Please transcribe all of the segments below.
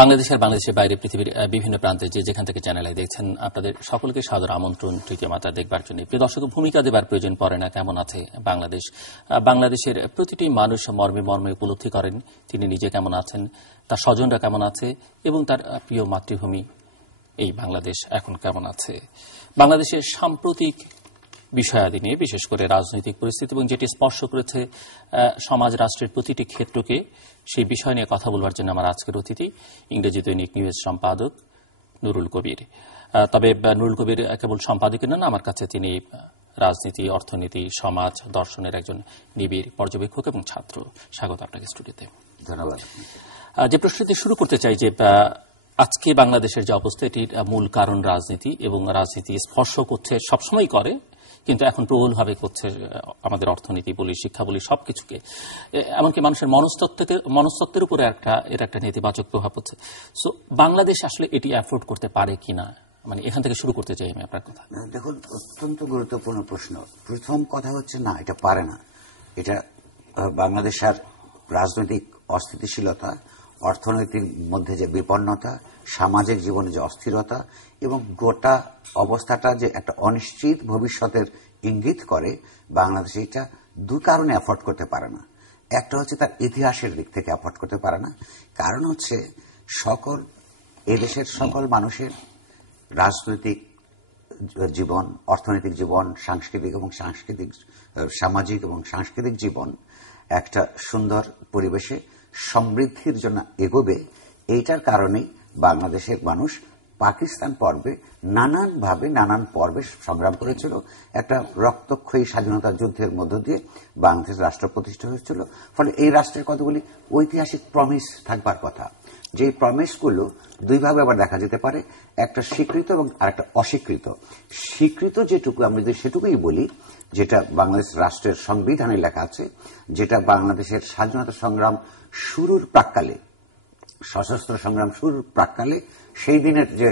বাংলাদেশের বাইরে পৃথিবীর বিভিন্ন প্রান্তে যেখান থেকে চ্যানেলে দেখছেন আপনাদের সকলকে সাদর আমন্ত্রণ তৃতীয় মাত্রা দেখবার জন্য। প্রিয় দর্শক, ভূমিকা দেবার প্রয়োজন পড়ে না কেমন আছে বাংলাদেশ। বাংলাদেশের প্রতিটি মানুষ মর্মে মর্মে উপলব্ধি করেন তিনি নিজে কেমন আছেন, তার স্বজনরা কেমন আছে এবং তার প্রিয় মাতৃভূমি এই বাংলাদেশ এখন কেমন আছে। বাংলাদেশের সাম্প্রতিক বিষয়াদি নিয়ে, বিশেষ করে রাজনৈতিক পরিস্থিতি এবং যেটি স্পর্শ করেছে সমাজ রাষ্ট্রের প্রতিটি ক্ষেত্রকে, সেই বিষয় নিয়ে কথা বলবার জন্য আমার আজকের অতিথি ইংরেজি দৈনিক নিউজ সম্পাদক নুরুল কবির। তবে নুরুল কবির কেবল সম্পাদকই নন, আমার কাছে তিনি রাজনীতি, অর্থনীতি, সমাজ, দর্শনের একজন নিবিড় পর্যবেক্ষক এবং ছাত্র। স্বাগত আপনাকে স্টুডিওতে। ধন্যবাদ। যে প্রশ্নটি শুরু করতে চাই যে আজকে বাংলাদেশের যে অবস্থা, এটির মূল কারণ রাজনীতি, এবং রাজনীতি স্পর্শ করছে, সবসময় করে, কিন্তু এখন প্রবলভাবে করছে আমাদের অর্থনীতি বলি, শিক্ষা বলি, সবকিছুকে, এমনকি মানুষের মনস্তত্ত্বের উপরে এর একটা নেতিবাচক প্রভাব হচ্ছে। সো বাংলাদেশ আসলে এটি অ্যাফোর্ড করতে পারে কিনা, মানে এখান থেকে শুরু করতে চাই আমি আপনার কথা। দেখুন, অত্যন্ত গুরুত্বপূর্ণ প্রশ্ন। প্রথম কথা হচ্ছে, না, এটা পারে না। এটা বাংলাদেশের রাজনৈতিক অস্থিতিশীলতা, অর্থনৈতিক মধ্যে যে বিপন্নতা, সামাজিক জীবনে যে অস্থিরতা এবং গোটা অবস্থাটা যে একটা অনিশ্চিত ভবিষ্যতের ইঙ্গিত করে, বাংলাদেশ এটা দু কারণে অ্যাফোর্ড করতে পারে না। একটা হচ্ছে তার ইতিহাসের দিক থেকে অ্যাফোর্ড করতে পারে না। কারণ হচ্ছে এদেশের সকল মানুষের রাজনৈতিক জীবন, অর্থনৈতিক জীবন, সামাজিক এবং সাংস্কৃতিক জীবন একটা সুন্দর পরিবেশে সমৃদ্ধির জন্য এগোবে। এইটার কারণেই বাংলাদেশের মানুষ পাকিস্তান পর্বে নানান পর্বে সংগ্রাম করেছিল। একটা রক্তক্ষয়ী স্বাধীনতা যুদ্ধের মধ্য দিয়ে বাংলাদেশ রাষ্ট্র প্রতিষ্ঠা হয়েছিল। ফলে এই রাষ্ট্রের কতগুলি ঐতিহাসিক প্রমিস থাকবার কথা, যে প্রমিসগুলো দুইভাবে আবার দেখা যেতে পারে, একটা স্বীকৃত এবং আরেকটা অস্বীকৃত। স্বীকৃত যেটুকু, আমরা যদি সেটুকুই বলি, যেটা বাংলাদেশ রাষ্ট্রের সংবিধানে লেখা আছে, যেটা বাংলাদেশের স্বাধীনতা সংগ্রাম শুরুর প্রাক্কালে, সশস্ত্র সংগ্রাম শুরুর প্রাক্কালে, সেই দিনের যে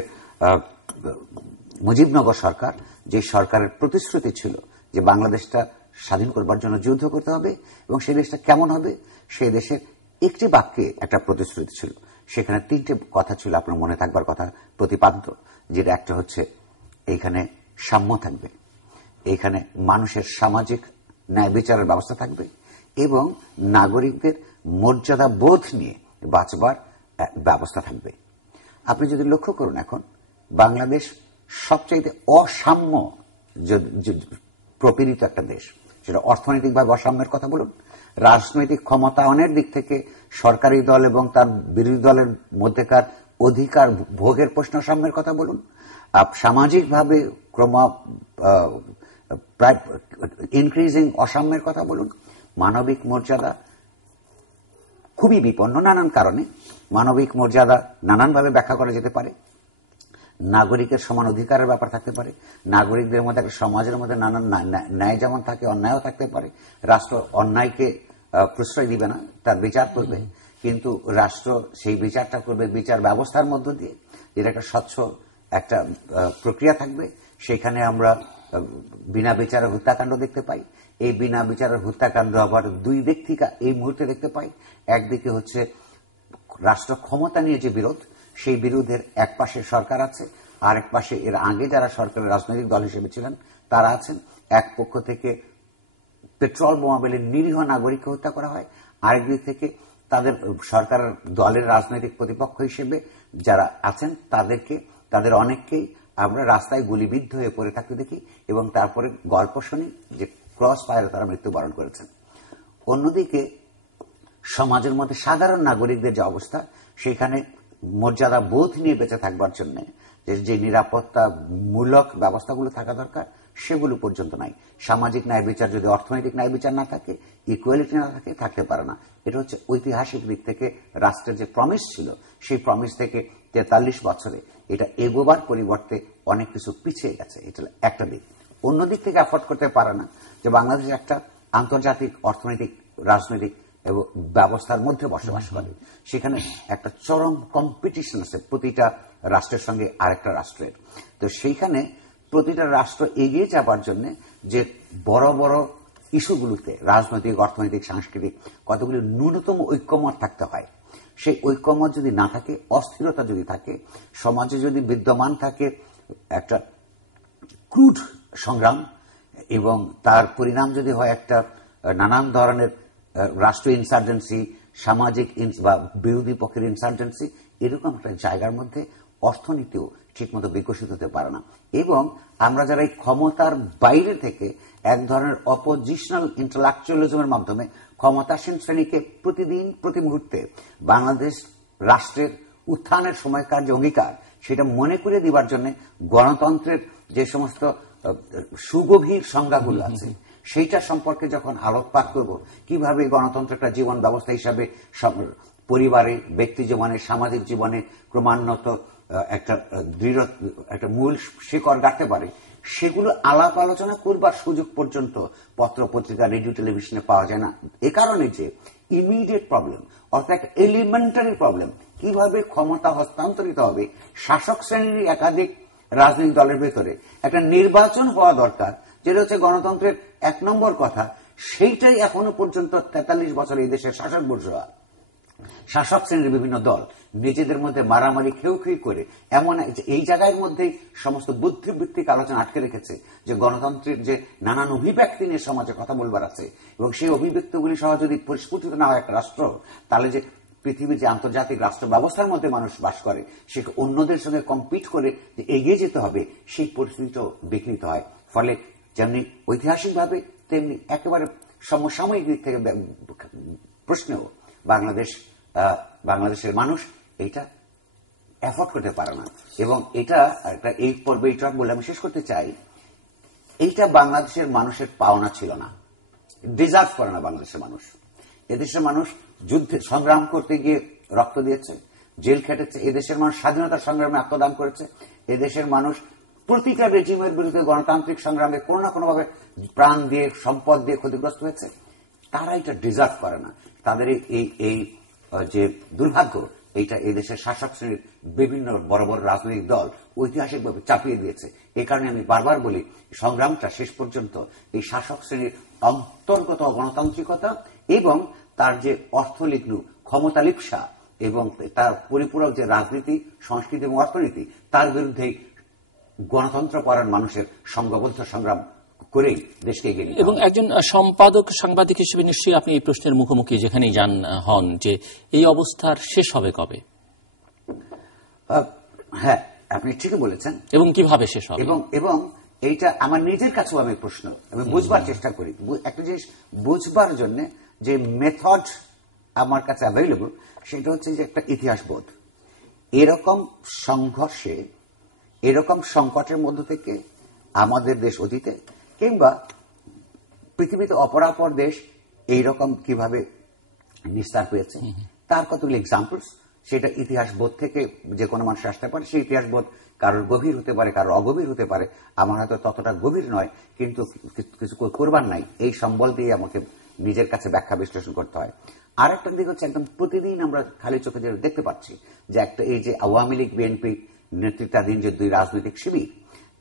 মুজিবনগর সরকার, যে সরকারের প্রতিশ্রুতি ছিল যে বাংলাদেশটা স্বাধীন করবার জন্য যুদ্ধ করতে হবে এবং সেই দেশটা কেমন হবে, সেই দেশের একটি বাক্যে একটা প্রতিশ্রুতি ছিল। সেখানে তিনটে কথা ছিল, আপনার মনে থাকবার কথা, প্রতিপাদ্য। যেটা একটা হচ্ছে, এইখানে সাম্য থাকবে, এইখানে মানুষের সামাজিক ন্যায় বিচারের ব্যবস্থা থাকবে এবং নাগরিকদের মর্যাদা বোধ নিয়ে বাঁচবার ব্যবস্থা থাকবে। আপনি যদি লক্ষ্য করুন, এখন বাংলাদেশ সবচাইতে অসাম্য প্রপীড়িত একটা দেশ। সেটা অর্থনৈতিকভাবে অসাম্যের কথা বলুন, রাজনৈতিক ক্ষমতায়নের দিক থেকে সরকারি দল এবং তার বিরোধী দলের মধ্যেকার অধিকার ভোগের প্রশ্ন সাম্যের কথা বলুন, সামাজিকভাবে প্রায় ইনক্রিজিং অসাম্যের কথা বলুন, মানবিক মর্যাদা খুবই বিপন্ন নানান কারণে। মানবিক মর্যাদা নানানভাবে ব্যাখ্যা করা যেতে পারে। নাগরিকের সমান অধিকারের ব্যাপার থাকতে পারে, নাগরিকদের মধ্যে একটা সমাজের মধ্যে নানান ন্যায় যেমন থাকে, অন্যায়ও থাকতে পারে। রাষ্ট্র অন্যায়কে প্রশ্রয় দিবে না, তার বিচার করবে, কিন্তু রাষ্ট্র সেই বিচারটা করবে বিচার ব্যবস্থার মধ্য দিয়ে, যেটা একটা স্বচ্ছ একটা প্রক্রিয়া থাকবে। সেখানে আমরা বিনা বিচারের হত্যাকাণ্ড দেখতে পাই। এই বিনা বিচারের হত্যাকাণ্ড আবার দুই দিক থেকে এই মুহূর্তে দেখতে পাই। একদিকে হচ্ছে রাষ্ট্র ক্ষমতা নিয়ে যে বিরোধ, সেই বিরোধের এক পাশে সরকার আছে, আরেক পাশে এর আগে যারা সরকারের রাজনৈতিক দল হিসেবে ছিলেন তারা আছেন। এক পক্ষ থেকে পেট্রোল বোমা মেরে নিরীহ নাগরিককে হত্যা করা হয়, আরেক দিক থেকে তাদের সরকারের দলের রাজনৈতিক প্রতিপক্ষ হিসেবে যারা আছেন তাদের অনেককেই আমরা রাস্তায় গুলিবিদ্ধ হয়ে পড়ে থাকতে দেখি এবং তারপরে গল্প শুনি যে ক্রস ফায়ারে তারা মৃত্যুবরণ করেছেন। অন্যদিকে সমাজের মধ্যে সাধারণ নাগরিকদের যে অবস্থা, সেখানে মর্যাদা বোধ নিয়ে বেঁচে থাকবার জন্য যে নিরাপত্তামূলক ব্যবস্থাগুলো থাকা দরকার, সেগুলো পর্যন্ত নাই। সামাজিক ন্যায় বিচার যদি অর্থনৈতিক ন্যায় বিচার না থাকে, ইকুয়ালিটি না থাকে, থাকতে পারে না। এটা হচ্ছে ঐতিহাসিক দিক থেকে রাষ্ট্রের যে প্রমিস ছিল, সেই প্রমিস থেকে 43 বছরে এটা এগোবার পরিবর্তে অনেক কিছু পিছিয়ে গেছে। এটা একটা দিক। অন্যদিক থেকে অ্যাফোর্ড করতে পারে না যে বাংলাদেশ একটা আন্তর্জাতিক অর্থনৈতিক, রাজনৈতিক এবং ব্যবস্থার মধ্যে বসবাস করে। সেখানে একটা চরম কম্পিটিশন আছে প্রতিটা রাষ্ট্রের সঙ্গে আরেকটা রাষ্ট্রের। তো সেইখানে প্রতিটা রাষ্ট্র এগিয়ে যাবার জন্য যে বড় বড় ইস্যুগুলোতে রাজনৈতিক, অর্থনৈতিক, সাংস্কৃতিক কতগুলি ন্যূনতম ঐক্যমত থাকতে হয়, সেই ঐকমত্য যদি না থাকে, অস্থিরতা যদি থাকে, সমাজে যদি বিদ্যমান থাকে একটা ক্রুড সংগ্রাম, এবং তার পরিণাম যদি হয় একটা নানান ধরনের রাষ্ট্রীয় ইনসার্জেন্সি, সামাজিক বা বিরোধী পক্ষের ইনসার্জেন্সি, এরকম একটা জায়গার মধ্যে অর্থনীতিও ঠিকমতো বিকশিত হতে পারে না। এবং আমরা যারা এই ক্ষমতার বাইরে থেকে এক ধরনের অপোজিশনাল ইন্টেলেকচুয়ালিজমের মাধ্যমে ক্ষমতাসীন শ্রেণীকে প্রতিদিন প্রতি মুহূর্তে বাংলাদেশ রাষ্ট্রের উত্থানের সময়কার যে অঙ্গীকার, সেটা মনে করে দিবার জন্য গণতন্ত্রের যে সমস্ত সুগভীর সংজ্ঞাগুলো আছে, সেইটা সম্পর্কে যখন আলোকপাত করব, কিভাবে গণতন্ত্র একটা জীবন ব্যবস্থা হিসাবে পরিবারে, ব্যক্তি জীবনে, সামাজিক জীবনে ক্রমান্বত একটা দৃঢ় একটা মূল শিকড় গাঁথতে পারে, সেগুলো আলাপ আলোচনা করবার সুযোগ পর্যন্ত পত্র পত্রিকা, রেডিও, টেলিভিশনে পাওয়া যায় না। এ কারণে যে ইমিডিয়েট প্রবলেম, অর্থাৎ এলিমেন্টারি প্রবলেম, কিভাবে ক্ষমতা হস্তান্তরিত হবে শাসক শ্রেণীর একাধিক রাজনৈতিক দলের ভেতরে, একটা নির্বাচন হওয়া দরকার, যেটা হচ্ছে গণতন্ত্রের 1 নম্বর কথা, সেইটাই এখনো পর্যন্ত 43 বছর এই দেশের শাসক বর্ষরা, শাসক শ্রেণীর বিভিন্ন দল নিজেদের মধ্যে মারামারি খেউ করে এমন এই জায়গার মধ্যেই সমস্ত বুদ্ধিবৃত্তিক আলোচনা আটকে রেখেছে যে গণতন্ত্রের যে নানান অভিব্যক্তি নিয়ে সমাজে কথা বলবার আছে, এবং সেই অভিব্যক্তিগুলি সহ যদি পরিস্ফুটিত না হয় একটা রাষ্ট্র, তাহলে যে পৃথিবীর যে আন্তর্জাতিক রাষ্ট্র ব্যবস্থার মধ্যে মানুষ বাস করে, সে অন্যদের সঙ্গে কম্পিট করে যে এগিয়ে যেতে হবে, সেই পরিস্থিতিটাও বিঘ্নিত হয়। ফলে যেমনি ঐতিহাসিকভাবে তেমনি একেবারে সমসাময়িক দিক থেকে প্রশ্নেও বাংলাদেশের মানুষ এইটা এফোর্ড করতে পারে না। এবং এটা একটা এই পর্বে এইটা বলে আমি শেষ করতে চাই, এইটা বাংলাদেশের মানুষের পাওনা ছিল না, ডিজার্ভ করে না বাংলাদেশের মানুষ। এদেশের মানুষ যুদ্ধে সংগ্রাম করতে গিয়ে রক্ত দিয়েছে, জেল খেটেছে, এদেশের মানুষ স্বাধীনতার সংগ্রামে আত্মদান করেছে, এদেশের মানুষ প্রতিটা রেজিমের বিরুদ্ধে গণতান্ত্রিক সংগ্রামে কোনো না কোনোভাবে প্রাণ দিয়ে, সম্পদ দিয়ে ক্ষতিগ্রস্ত হয়েছে। তারা এটা ডিজার্ভ করে না। তাদের এই যে দুর্ভাগ্য, এইটা এই দেশের শাসক শ্রেণীর বিভিন্ন বড় বড় রাজনৈতিক দল ঐতিহাসিকভাবে চাপিয়ে দিয়েছে। এই কারণে আমি বারবার বলি, সংগ্রামটা শেষ পর্যন্ত এই শাসক শ্রেণীর অন্তর্গত গণতান্ত্রিকতা এবং তার যে অর্থলিগ্ন, ক্ষমতালিপ্সা এবং তার পরিপূরক যে রাজনীতি, সংস্কৃতি এবং অর্থনীতি, তার বিরুদ্ধে গণতন্ত্রপরায়ণ মানুষের সংঘবদ্ধ সংগ্রাম করেই দেশকে এগিয়ে নিতে হবে। এবং একজন সাংবাদিক হিসেবে নিশ্চয়ই আপনি এই প্রশ্নের মুখোমুখি যেখানেই যান হন, যে এই অবস্থার শেষ হবে কবে? হ্যাঁ, আপনি ঠিকই বলেছেন। এবং কিভাবে শেষ হবে? এবং এইটা আমার নিজের কাছেও আমি প্রশ্ন, আমি বুঝবার চেষ্টা করি। একটা জিনিস বুঝবার জন্য যে মেথড আমার কাছে অ্যাভেলেবল, সেটা হচ্ছে যে একটা ইতিহাস বোধ। এরকম সংঘর্ষে, এরকম সংকটের মধ্য থেকে আমাদের দেশ অতীতে কিংবা পৃথিবীতে অপরাপর দেশ এইরকম কিভাবে নিস্তার পেয়েছে, তার কতগুলি এক্সাম্পলস, সেটা ইতিহাস বোধ থেকে যে কোনো মানুষ আসতে পারে। সেই ইতিহাস বোধ কারোর গভীর হতে পারে, কারোর অগভীর হতে পারে। আমার হয়তো ততটা গভীর নয়, কিন্তু কিছু করবার নাই, এই সম্বল দিয়ে আমাকে নিজের কাছে ব্যাখ্যা বিশ্লেষণ করতে হয়। আর একটা দিক হচ্ছে, একদম প্রতিদিন আমরা খালি চোখে যে দেখতে পাচ্ছি যে একটা এই যে আওয়ামী লীগ, বিএনপি নেতৃত্বাধীন যে দুই রাজনৈতিক শিবির,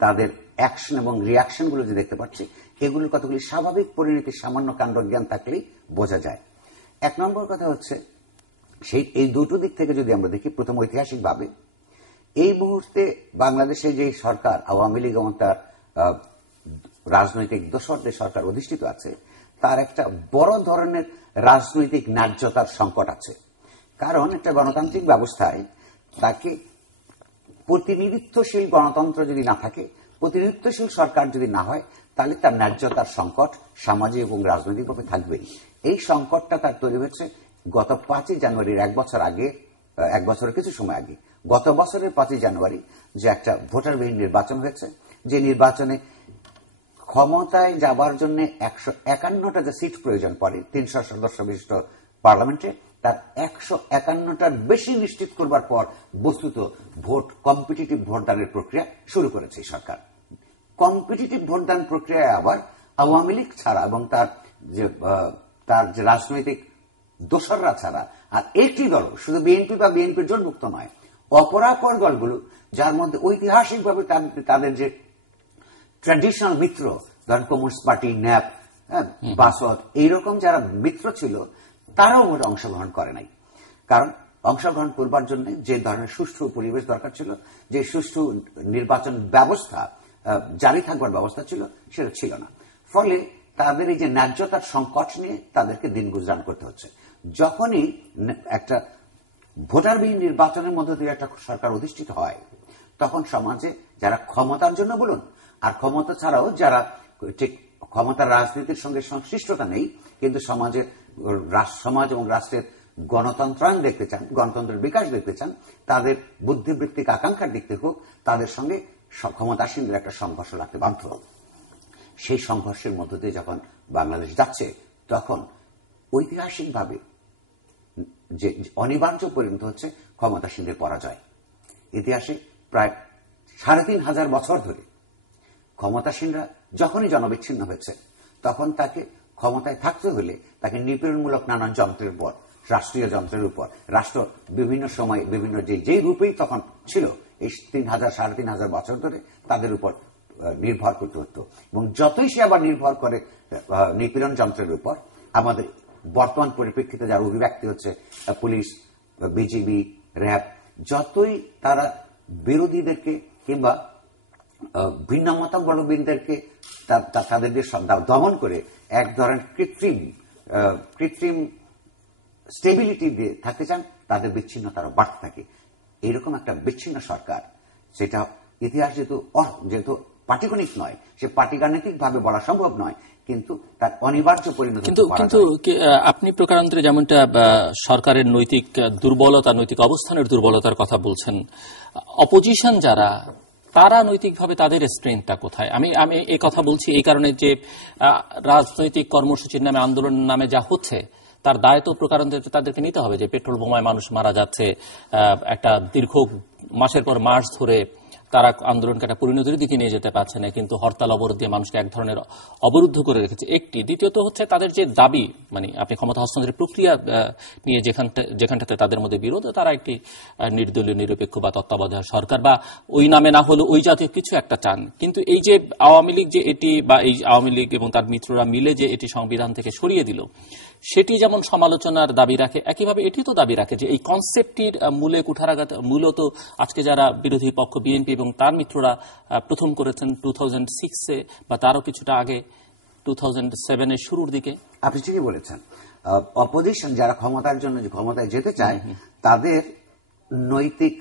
তাদের অ্যাকশন এবং রিয়াকশন গুলো যে দেখতে পাচ্ছি, এগুলোর কতগুলি স্বাভাবিক পরিণতির সামান্য কাণ্ড জ্ঞান থাকলেই বোঝা যায়। 1 নম্বর কথা হচ্ছে, সেই এই দুটো দিক থেকে যদি আমরা দেখি, প্রথম ঐতিহাসিকভাবে এই মুহূর্তে বাংলাদেশে যে সরকার, আওয়ামী লীগ এবং তার রাজনৈতিক দোসরদের সরকার অধিষ্ঠিত আছে, তার একটা বড় ধরনের রাজনৈতিক ন্যায্যতার সংকট আছে। কারণ একটা গণতান্ত্রিক ব্যবস্থায় তাকে প্রতিনিধিত্বশীল গণতন্ত্র যদি না থাকে, প্রতিনিধিত্বশীল সরকার যদি না হয়, তাহলে তার ন্যায্যতার সংকট সামাজিক এবং রাজনৈতিকভাবে থাকবেই। এই সংকটটা তার তৈরি হয়েছে গত 5ই জানুয়ারির 1 বছর আগে, 1 বছরের কিছু সময় আগে, গত বছরের 5ই জানুয়ারি যে একটা ভোটারবিহীন নির্বাচন হয়েছে, যে নির্বাচনে ক্ষমতায় যাবার জন্য 151টা যে সিট প্রয়োজন পড়ে 300 সদস্য বিশিষ্ট পার্লামেন্টে, তার 151টার বেশি নিশ্চিত করবার পর বস্তুত কম্পিটিটিভ ভোটদানের প্রক্রিয়া শুরু করেছে সরকার। কম্পিটিটিভ ভোটদান প্রক্রিয়ায় আবার আওয়ামী লীগ ছাড়া এবং তার যে রাজনৈতিক দোসররা ছাড়া আর একটি দল, শুধু বিএনপি বা বিএনপির জোটভুক্ত নয়, অপরাপর দলগুলো, যার মধ্যে ঐতিহাসিকভাবে তাদের যে ট্র্যাডিশনাল মিত্র, ধরেন কমিউনিস্ট পার্টি, ন্যাপ, বাসদ, এইরকম যারা মিত্র ছিল, তারাও ভোটে অংশগ্রহণ করে নাই। কারণ অংশগ্রহণ করবার জন্য যে ধরনের সুষ্ঠু পরিবেশ দরকার ছিল, যে সুষ্ঠু নির্বাচন ব্যবস্থা জারি থাকবার ব্যবস্থা ছিল, সেটা ছিল না। ফলে তাদের এই যে ন্যায্যতার সংকট নিয়ে তাদেরকে দিন গুজরান করতে হচ্ছে। যখনই একটা ভোটারবিহীন নির্বাচনের মধ্য দিয়ে একটা সরকার অধিষ্ঠিত হয়, তখন সমাজে যারা ক্ষমতার জন্য বলুন, আর ক্ষমতা ছাড়াও যারা ঠিক ক্ষমতার রাজনীতির সঙ্গে সংশ্লিষ্টতা নেই, কিন্তু সমাজ এবং রাষ্ট্রের গণতন্ত্রায়ন দেখতে চান, গণতন্ত্রের বিকাশ দেখতে চান, তাদের বুদ্ধিবৃত্তিক আকাঙ্ক্ষার দিক থেকে হোক, তাদের সঙ্গে ক্ষমতাসীনদের একটা সংঘর্ষ লাগতে বাধ্য। সেই সংঘর্ষের মধ্য দিয়ে যখন বাংলাদেশ যাচ্ছে, তখন ঐতিহাসিকভাবে যে অনিবার্য পরিণত হচ্ছে ক্ষমতাসীনদের পরাজয়। ইতিহাসে প্রায় ৩,৫০০ বছর ধরে ক্ষমতাসীনরা যখনই জনবিচ্ছিন্ন হয়েছে, তখন তাকে ক্ষমতায় থাকতে হলে তাকে নিপীড়নমূলক নানান যন্ত্রের উপর, রাষ্ট্রীয় যন্ত্রের উপর, রাষ্ট্র বিভিন্ন সময় বিভিন্ন যেই রূপেই তখন ছিল, এই ৩,০০০-৩,৫০০ বছর ধরে তাদের উপর নির্ভর করতে হতো। এবং যতই সে আবার নির্ভর করে নিপীড়ন যন্ত্রের উপর, আমাদের বর্তমান পরিপ্রেক্ষিতে যার অভিব্যক্তি হচ্ছে পুলিশ, বিজিবি, র্যাব, যতই তারা বিরোধীদেরকে কিংবা ভিন্ন মতাবলম্বীদেরকে তাদেরকে দমন করে এক ধরনের কৃত্রিম স্টেবিলিটি দিয়ে থাকতে চান, তাদের বিচ্ছিন্নতারও বাড়তে থাকে। এইরকম একটা বিচ্ছিন্ন সরকার, সেটা ইতিহাস যেহেতু পাটিগণিত নয়, সে পাটিগাণিতিক ভাবে বলা সম্ভব নয়, কিন্তু তার অনিবার্য পরিণতি। কিন্তু আপনি প্রকারান্তরে যেমনটা সরকারের নৈতিক দুর্বলতা, নৈতিক অবস্থানের দুর্বলতার কথা বলছেন, অপোজিশন যারা, তারা নৈতিকভাবে তাদের স্ট্রেংথটা কোথায়? আমি এই কথা বলছি এই কারণে যে রাজনৈতিক কর্মসূচির নামে, আন্দোলনের নামে যা হচ্ছে, তার দায় তো প্রকারান্তরে তাদেরকে নিতে হবে। যে পেট্রোল বোমায় মানুষ মারা যাচ্ছে, একটা দীর্ঘ মাসের পর মাস ধরে তারা আন্দোলনকে একটা পরিণতির দিকে নিয়ে যেতে পারছে না, কিন্তু হরতাল অবরোধ দিয়ে মানুষকে এক ধরনের অবরুদ্ধ করে রেখেছে। একটি দ্বিতীয়ত হচ্ছে তাদের যে দাবি, মানে আপনি ক্ষমতা হস্তান্তরের প্রক্রিয়া নিয়ে যেখানটাতে তাদের মধ্যে বিরোধ, তারা একটি নির্দলীয় নিরপেক্ষ বা তত্ত্বাবধায়ক সরকার বা ওই নামে না হলে ওই জাতীয় কিছু একটা চান। কিন্তু এই যে আওয়ামী লীগ যে এটি, বা এই আওয়ামী লীগ এবং তার মিত্ররা মিলে যে এটি সংবিধান থেকে সরিয়ে দিল, সেটি যেমন সমালোচনার দাবি রাখে, একইভাবে এটি তো দাবি রাখে যে এই কনসেপ্টটির মূলে কুঠারাঘাত মূলত আজকে যারা বিরোধী পক্ষ বিএনপি এবং তার মিত্ররা প্রথম করেছেন 2006-এ বা তারও কিছুটা আগে 2007-এর শুরুর দিকে। আপনি ঠিকই বলেছেন, অপোজিশন যারা ক্ষমতার জন্য ক্ষমতায় যেতে চায়, তাদের নৈতিক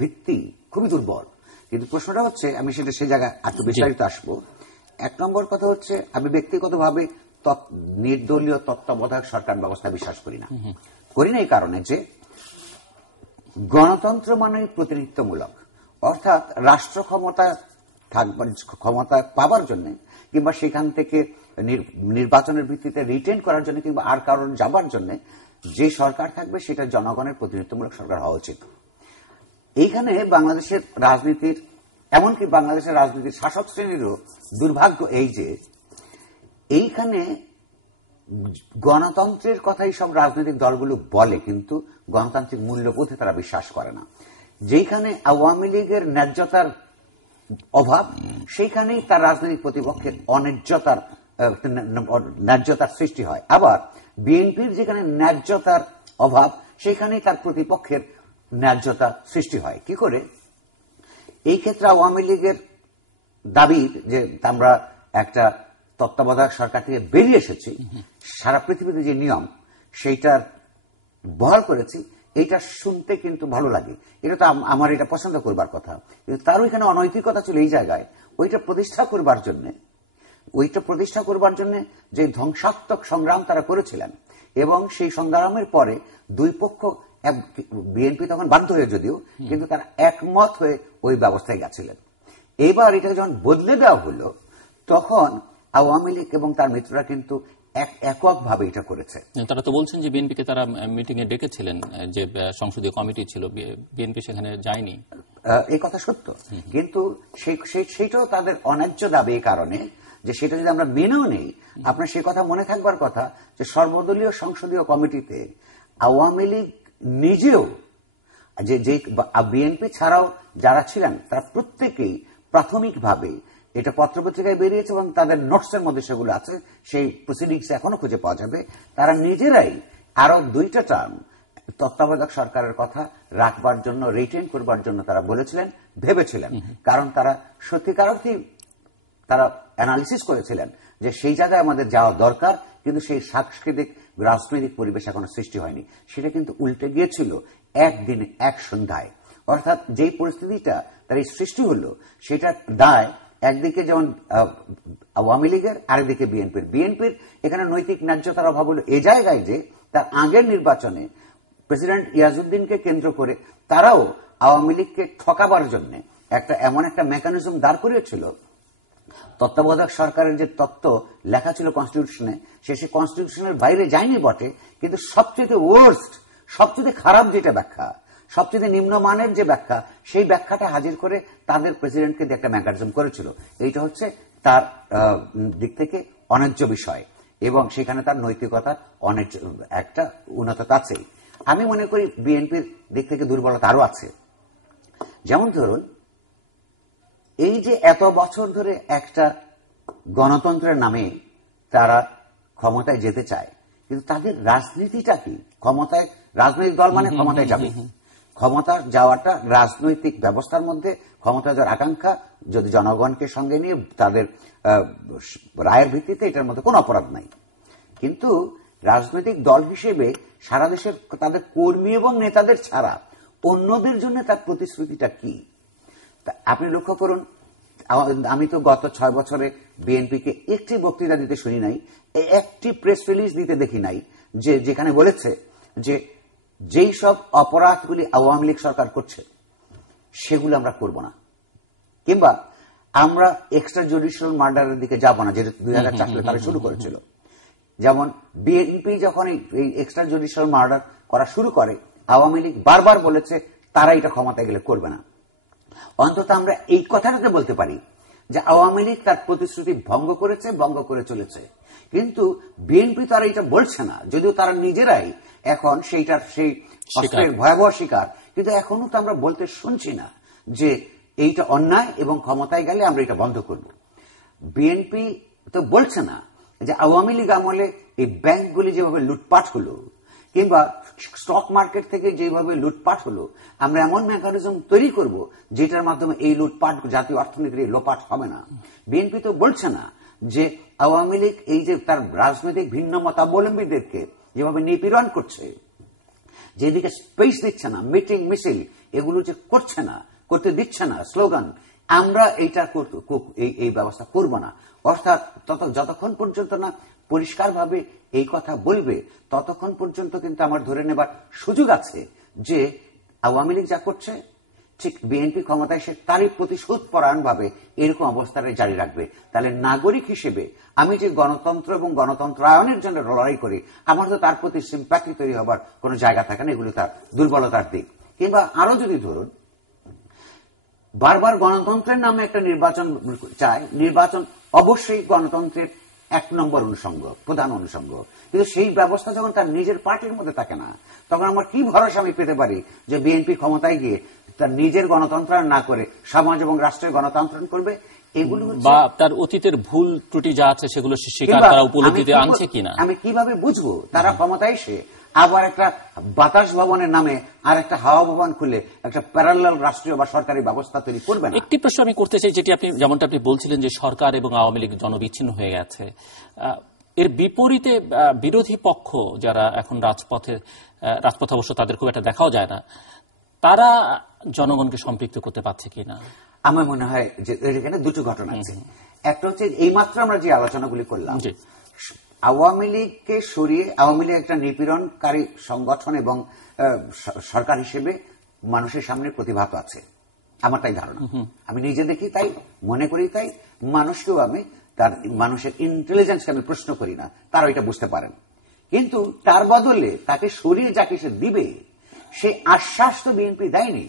ভিত্তি খুবই দুর্বল। কিন্তু প্রশ্নটা হচ্ছে, আমি সেটা সেই জায়গায় একটু বিস্তারিত আসবো। এক নম্বর কথা হচ্ছে, আমি ব্যক্তিগতভাবে নির্দলীয় তত্ত্বাবধায়ক সরকার ব্যবস্থা বিশ্বাস করি না। এই কারণে যে গণতন্ত্র মানে প্রতিনিধিত্বমূলক, অর্থাৎ রাষ্ট্র ক্ষমতা পাবার জন্য কিংবা সেখান থেকে নির্বাচনের ভিত্তিতে রিটেন করার জন্য কিংবা আর কারণ যাবার জন্য যে সরকার থাকবে, সেটা জনগণের প্রতিনিধিত্বমূলক সরকার হওয়া উচিত। এইখানে বাংলাদেশের রাজনীতির, এমনকি বাংলাদেশের রাজনীতির শাসক শ্রেণীরও দুর্ভাগ্য এই যে এইখানে গণতন্ত্রের কথাই সব রাজনৈতিক দলগুলো বলে, কিন্তু গণতান্ত্রিক মূল্যবোধে তারা বিশ্বাস করে না। যেখানে আওয়ামী লীগের ন্যায্যতার অভাব, সেইখানেই তার রাজনৈতিক প্রতিপক্ষের ন্যায্যতার সৃষ্টি হয়। আবার বিএনপির যেখানে ন্যায্যতার অভাব, সেখানেই তার প্রতিপক্ষের ন্যায্যতা সৃষ্টি হয়। কি করে? এই ক্ষেত্রে আওয়ামী লীগের দাবি যে আমরা একটা তত্ত্বাবধায়ক সরকার থেকে বেরিয়ে এসেছি, সারা পৃথিবীতে যে নিয়ম সেইটার বহাল করেছি, এইটা শুনতে কিন্তু ভালো লাগে, এটা তো আমার এটা পছন্দ করবার কথা। কিন্তু তারও এখানে অনৈতিকতা ছিল এই জায়গায়। ওইটা প্রতিষ্ঠা করবার জন্য যে ধ্বংসাত্মক সংগ্রাম তারা করেছিলেন, এবং সেই সংগ্রামের পরে দুই পক্ষ, বিএনপি তখন বাধ্য হয়ে যদিও, কিন্তু তারা একমত হয়ে ওই ব্যবস্থায় গেছিলেন। এবার এটা যখন বদলে দেওয়া হলো, তখন আওয়ামী লীগ এবং তার মিত্ররা কিন্তু এককভাবে এটা করেছে। তারা তো বলছেন যে বিএনপিকে তারা মিটিং এ ডেকেছিলেন, যে সংসদীয় কমিটি ছিল, বিএনপি সেখানে যায়নি। এই কথা সত্য, কিন্তু সেইটাও তাদের অন্যায্য দাবি, এই কারণে যে সেটা যদি আমরা মেনেও নেই, আপনার সে কথা মনে থাকবার কথা যে সর্বদলীয় সংসদীয় কমিটিতে আওয়ামী লীগ নিজেও, যে বিএনপি ছাড়াও যারা ছিলেন, তারা প্রত্যেকেই প্রাথমিকভাবে, এটা পত্রপত্রিকায় বেরিয়েছে এবং তাদের নোটসের মধ্যে সেগুলো আছে, সেই প্রসিডিংস এখনো খুঁজে পাওয়া যাবে, তারা নিজেরাই আরো 2টা টার্ম তত্ত্বাবধায়ক সরকারের কথা রাখবার জন্য, রিটেইন করবার জন্য তারা বলেছিলেন, ভেবেছিলেন। কারণ তারা সত্যিকার অর্থেই তারা অ্যানালিসিস করেছিলেন যে সেই জায়গায় আমাদের যাওয়া দরকার, কিন্তু সেই সাংস্কৃতিক রাজনৈতিক পরিবেশ এখনো সৃষ্টি হয়নি। সেটা কিন্তু উল্টে গিয়েছিল একদিনে, এক সন্ধ্যায়। অর্থাৎ যেই পরিস্থিতিটা তার এই সৃষ্টি হলো, সেটার দায় একদিকে যেমন আওয়ামী লীগের, আরেকদিকে বিএনপির এখানে নৈতিক ন্যায্যতার অভাব হলো এই জায়গায় যে তার আগের নির্বাচনে প্রেসিডেন্ট ইয়াজউদ্দিনকে কেন্দ্র করে তারাও আওয়ামী লীগকে ঠকাবার জন্য এমন একটা মেকানিজম দাঁড় করিয়েছিল। তত্ত্বাবধায়ক সরকারের যে তত্ত্ব লেখা ছিল কনস্টিটিউশনে, সে কনস্টিটিউশনের বাইরে যায়নি বটে, কিন্তু সবচেয়ে ওয়ার্স্ট, সবচেয়ে খারাপ যেটা ব্যাখ্যা, সবচেয়ে নিম্নমানের যে ব্যাখ্যা, সেই ব্যাখ্যাটা হাজির করে তাদের প্রেসিডেন্টকে দিয়ে একটা মেকানিজম করেছিল। এইটা হচ্ছে তার দিক থেকে অন্যায্য বিষয়, এবং সেখানে তার নৈতিকতা অনেক একটা উন্নততা আছে। আমি মনে করি বিএনপির দিক থেকে দুর্বলতা আরো আছে। যেমন ধরুন, এই যে এত বছর ধরে একটা গণতন্ত্রের নামে তারা ক্ষমতায় যেতে চায়, কিন্তু তাদের রাজনীতিটা কি? ক্ষমতায়, রাজনৈতিক দল মানে ক্ষমতায় যাবে, ক্ষমতা যাওয়াটা রাজনৈতিক ব্যবস্থার মধ্যে ক্ষমতা যাওয়ার আকাঙ্ক্ষা, যদি জনগণকে সঙ্গে নিয়ে তাদের রায়ের ভিত্তিতে, এটার মধ্যে কোনো অপরাধ নাই। কিন্তু রাজনৈতিক দল হিসেবে সারা দেশের তাদের কর্মী এবং নেতাদের ছাড়া অন্যদের জন্য তার প্রতিশ্রুতিটা কি? আপনি লক্ষ্য করুন, আমি তো গত 6 বছরে বিএনপিকে একটি বক্তৃতা দিতে শুনি নাই, একটি প্রেস রিলিজ দিতে দেখি নাই যেখানে বলেছে যে যেই সব অপরাধগুলি আওয়ামী লীগ সরকার করছে সেগুলো আমরা করব না, কিংবা আমরা এক্সট্রা জুডিশিয়াল মার্ডারের দিকে যাব না, যেটা 2004 সালে তারা শুরু করেছিল। যেমন বিএনপি যখন এই এক্সট্রা জুডিশিয়াল মার্ডার করা শুরু করে, আওয়ামী লীগ বারবার বলেছে তারা এটা ক্ষমতায় গেলে করবে না। অন্তত আমরা এই কথাটাতে বলতে পারি যে আওয়ামী লীগ তার প্রতিশ্রুতি ভঙ্গ করেছে, ভঙ্গ করে চলেছে। কিন্তু বিএনপি তারা এটা বলছে না, যদিও তারা নিজেরাই এখন সেই অস্ত্রের ভয়াবহ শিকার, কিন্তু এখনো তো আমরা বলতে শুনছি না যে এইটা অন্যায় এবং ক্ষমতায় গেলে আমরা এটা বন্ধ করব। বিএনপি তো বলছে না যে আওয়ামী লীগ আমলে এই ব্যাংকগুলি যেভাবে লুটপাট হলো, কিংবা স্টক মার্কেট থেকে যেভাবে লুটপাট হলো, আমরা এমন মেকানিজম তৈরি করব যেটার মাধ্যমে এই লুটপাট, জাতীয় অর্থনীতির এই লোপাট হবে না। বিএনপি তো বলছে না যে আওয়ামী লীগ এই যে তার রাজনৈতিক ভিন্ন মতাবলম্বীদেরকে যেভাবে নিপীড়ন করছে, যেদিকে স্পেস দিচ্ছে না, মিটিং মিছিল এগুলো যে করছে না, করতে দিচ্ছে না, স্লোগান, আমরা এইটা এই ব্যবস্থা করব না। অর্থাৎ যতক্ষণ পর্যন্ত না পরিষ্কারভাবে এই কথা বলবে, ততক্ষণ পর্যন্ত কিন্তু আমার ধরে নেবার সুযোগ আছে যে আওয়ামী লীগ যা করছে ঠিক বিএনপি ক্ষমতায় এসে তারই প্রতিশোধ পরায়ণ ভাবে এরকম অবস্থায় জারি রাখবে। তাহলে নাগরিক হিসেবে আমি যে গণতন্ত্র এবং গণতন্ত্রায়নের জন্য লড়াই করি, আমার তো তার প্রতি সিম্প্যাথি তৈরি হবার কোন জায়গা থাকে না। এগুলো তার দুর্বলতার দিক। কিংবা আরো যদি ধরুন, বারবার গণতন্ত্রের নামে একটা নির্বাচন চায়, নির্বাচন অবশ্যই গণতন্ত্রের 1 নম্বর অনুষঙ্গ, প্রধান অনুষঙ্গ, কিন্তু সেই ব্যবস্থা যখন তার নিজের পার্টির মধ্যে থাকে না, তখন আমার কি ভরসা আমি পেতে পারি যে বিএনপি ক্ষমতায় গিয়ে তার নিজের গণতন্ত্রায়ন না করে সমাজ এবং রাষ্ট্রের গণতন্ত্রায়ন করবে? এগুলো বা তার অতীতের ভুল ত্রুটি যা আছে সেগুলো স্বীকার করা, উপলব্ধিতে আনছে কিনা আমি কিভাবে বুঝবো? তারা ক্ষমতায় এসে আবার একটা বাতাস ভবনের নামে আর একটা হাওয়া ভবন খুলে একটা প্যারালাল রাষ্ট্রীয় বা সরকারি ব্যবস্থা তৈরি করবে না। একটি প্রশ্ন আমি করতে চাই, যেটি যেমনটা আপনি বলছিলেন যে সরকার এবং আওয়ামী লীগ জনবিচ্ছিন্ন হয়ে গেছে, এর বিপরীতে বিরোধী পক্ষ যারা এখন রাজপথে অবশ্য তাদের খুব একটা দেখাও যায় না, তারা জনগণকে সম্পৃক্ত করতে পারছে কিনা? আমার মনে হয় যে এখানে দুটো ঘটনা আছে। একটা হচ্ছে এইমাত্র আমরা যে আলোচনাগুলি করলাম, আওয়ামী লীগকে সরিয়ে, আওয়ামী লীগ একটা নিপীড়নকারী সংগঠন এবং সরকার হিসেবে মানুষের সামনে প্রতিভাত আছে, আমার তাই ধারণা। আমি নিজে দেখি তাই, মনে করি তাই, মানুষকেও আমি মানুষের ইন্টেলিজেন্সকে আমি প্রশ্ন করি না, তারা এটা বুঝতে পারেন। কিন্তু তার বদলে তাকে সরিয়ে যাকে সে দিবে, সেই আশ্বাস তো বিএনপি দেয়নি।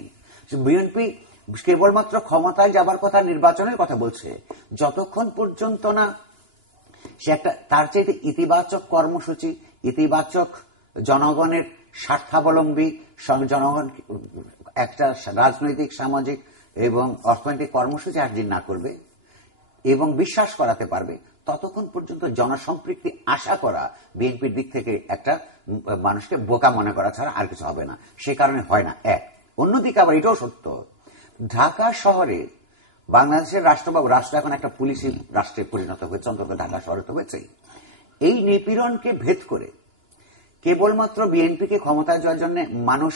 বিএনপি কেবলমাত্র ক্ষমতায় যাবার কথা, নির্বাচনের কথা বলছে, যতক্ষণ পর্যন্ত না সে একটা তার চাইতে ইতিবাচক কর্মসূচি, ইতিবাচক জনগণের স্বার্থাবলম্বী জনগণ একটা রাজনৈতিক, সামাজিক এবং অর্থনৈতিক কর্মসূচি একদিন না করবে এবং বিশ্বাস করাতে পারবে, ততক্ষণ পর্যন্ত জনসম্পৃক্তি আশা করা বিএনপির দিক থেকে একটা মানুষকে বোকা মনে করা ছাড়া আর কিছু হবে না। সে কারণে হয় না। এক, অন্যদিকে আবার এটাও সত্য, ঢাকা শহরে বাংলাদেশের রাষ্ট্র এখন একটা পুলিশি রাষ্ট্রে পরিণত হয়েছে, অন্তত ঢাকা শহরে তো হয়েছেই। এই নিপীড়নকে ভেদ করে কেবলমাত্র বিএনপিকে ক্ষমতায় যাওয়ার জন্য মানুষ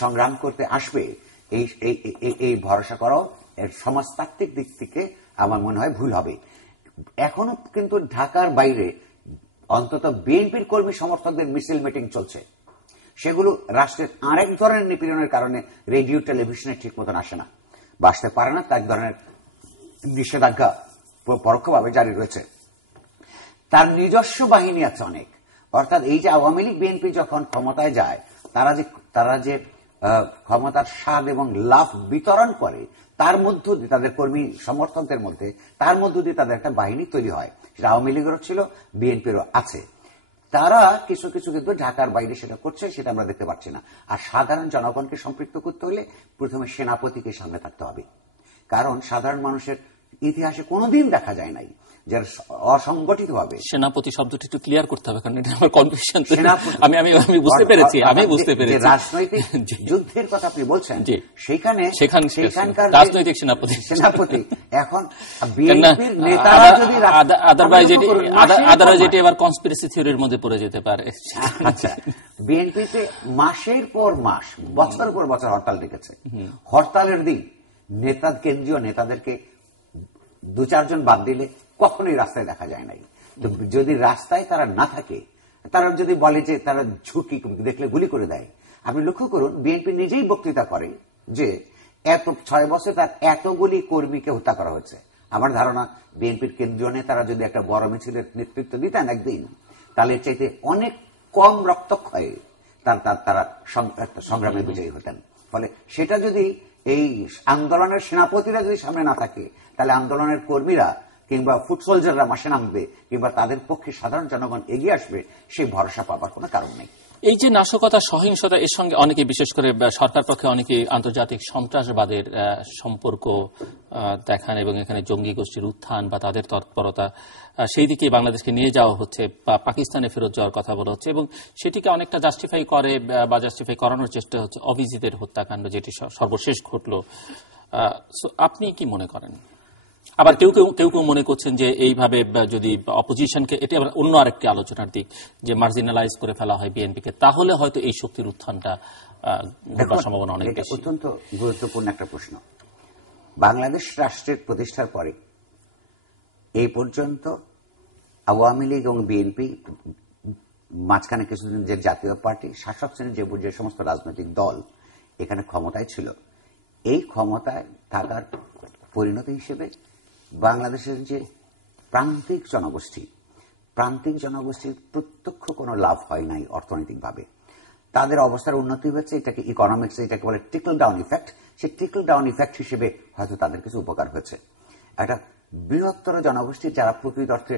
সংগ্রাম করতে আসবে এই ভরসা করাও সমাজতাত্ত্বিক দিক থেকে আমার মনে হয় ভুল হবে। এখনো কিন্তু ঢাকার বাইরে অন্তত বিএনপির কর্মী সমর্থকদের মিছিল মিটিং চলছে, সেগুলো রাষ্ট্রের আরেক ধরনের নিপীড়নের কারণে রেডিও টেলিভিশনে ঠিক মতন আসে না বা আসতে পারে না, তার ধরনের নিষেধাজ্ঞা পরোক্ষভাবে জারি রয়েছে। তার নিজস্ব বাহিনী আছে অনেক, অর্থাৎ এই যে আওয়ামী লীগ বিএনপি যখন ক্ষমতায় যায়, তারা যে ক্ষমতার স্বাদ এবং লাভ বিতরণ করে, তার মধ্য দিয়ে তাদের কর্মী সমর্থকদের মধ্যে তার মধ্য দিয়ে তাদের একটা বাহিনী তৈরি হয়। সেটা আওয়ামী লীগেরও ছিল, বিএনপিরও আছে। তারা কিছু কিছু কিন্তু ঢাকার বাইরে সেটা করছে, সেটা আমরা দেখতে পাচ্ছি না। আর সাধারণ জনগণকে সম্পৃক্ত করতে হলে প্রথমে সেনাপতিকে সামনে থাকতে হবে, কারণ সাধারণ মানুষের ইতিহাসে কোনোদিন দেখা যায় নাই যারা অসংগঠিত ভাবে। সেনাপতি শব্দটি একটু ক্লিয়ার করতে হবে, কারণ এটা আমার কনফিউশন। আমি বুঝতে পেরেছি, রাজনৈতিক যুদ্ধের কথা আপনি বলছেন, সেখানকার রাজনৈতিক সেনাপতি এখন বিএনপির নেতারা যদি আদারওয়াইজ এটি এবার কনস্পিরেসি থিওরির মধ্যে পড়ে যেতে পারে। আচ্ছা, বিএনপিতে মাসের পর মাস, বছর পর বছর হরতাল ডেকেছে। হরতালের দিন কেন্দ্রীয় নেতাদেরকে 2-4 জন বাদ দিলে কখনোই রাস্তায় দেখা যায় নাই। তো যদি রাস্তায় তারা না থাকে, তারা যদি বলে যে তারা ঝুঁকি দেখলে গুলি করে দেয়। আপনি লক্ষ্য করুন, বিএনপি নিজেই বক্তৃতা করে যে 6 বছর তার এতগুলি কর্মীকে হত্যা করা হয়েছে। আমার ধারণা বিএনপির কেন্দ্রীয় নেতারা যদি একটা বড় মিছিলের নেতৃত্ব দিতেন একদিন, তাহলে চাইতে অনেক কম রক্তক্ষয়ে তারা সংগ্রামে বিজয়ী হতেন। ফলে সেটা যদি এই আন্দোলনের সেনাপতিরা যদি সামনে না থাকে, তাহলে আন্দোলনের কর্মীরা কিংবা ফুট সোলজাররা মাসে নামবে, কিংবা তাদের পক্ষে সাধারণ জনগণ এগিয়ে আসবে, সেই ভরসা পাবার কোনো কারণ নেই। এই যে নাশকতা, সহিংসতা, এর সঙ্গে অনেকে, বিশেষ করে সরকার পক্ষে অনেকে আন্তর্জাতিক সন্ত্রাসবাদের সম্পর্ক দেখান এবং এখানে জঙ্গি গোষ্ঠীর উত্থান বা তাদের তৎপরতা, সেই দিকে বাংলাদেশকে নিয়ে যাওয়া হচ্ছে বা পাকিস্তানে ফেরত যাওয়ার কথা বলা হচ্ছে, এবং সেটিকে অনেকটা জাস্টিফাই করে বা জাস্টিফাই করানোর চেষ্টা হচ্ছে অভিজিতের হত্যাকাণ্ড, যেটি সর্বশেষ ঘটল। আপনি কি মনে করেন? আবার কেউ কেউ মনে করছেন যে এইভাবে যদি অপোজিশনকে, এটি আবার অন্য আরেকটি আলোচনার দিক, যে মার্জিনালাইজ করে ফেলা হয় বিএনপিকে, তাহলে হয়তো এই শক্তির উত্থানটা ঘটার সম্ভাবনা অনেক বেশি। অত্যন্ত গুরুত্বপূর্ণ একটা প্রশ্ন। বাংলাদেশ রাষ্ট্রের প্রতিষ্ঠার পরে এই পর্যন্ত আওয়ামী লীগ এবং বিএনপি, মাঝখানে কিছুদিন যে জাতীয় পার্টি, শাসক শ্রেণীর যে সমস্ত রাজনৈতিক দল এখানে ক্ষমতায় ছিল, এই ক্ষমতায় থাকার পরিণতি হিসেবে বাংলাদেশের যে প্রান্তিক জনগোষ্ঠীর প্রত্যক্ষ কোনো লাভ হয় নাই অর্থনৈতিকভাবে। তাদের অবস্থার উন্নতি হয়েছে, এটাকে ইকোনমিক্স, এটাকে বলে ট্রিকল ডাউন ইফেক্ট। সেই ট্রিকল ডাউন ইফেক্ট হিসেবে হয়তো তাদের কিছু উপকার হয়েছে। একটা বৃহত্তর জনগোষ্ঠীর যারা প্রকৃত অর্থে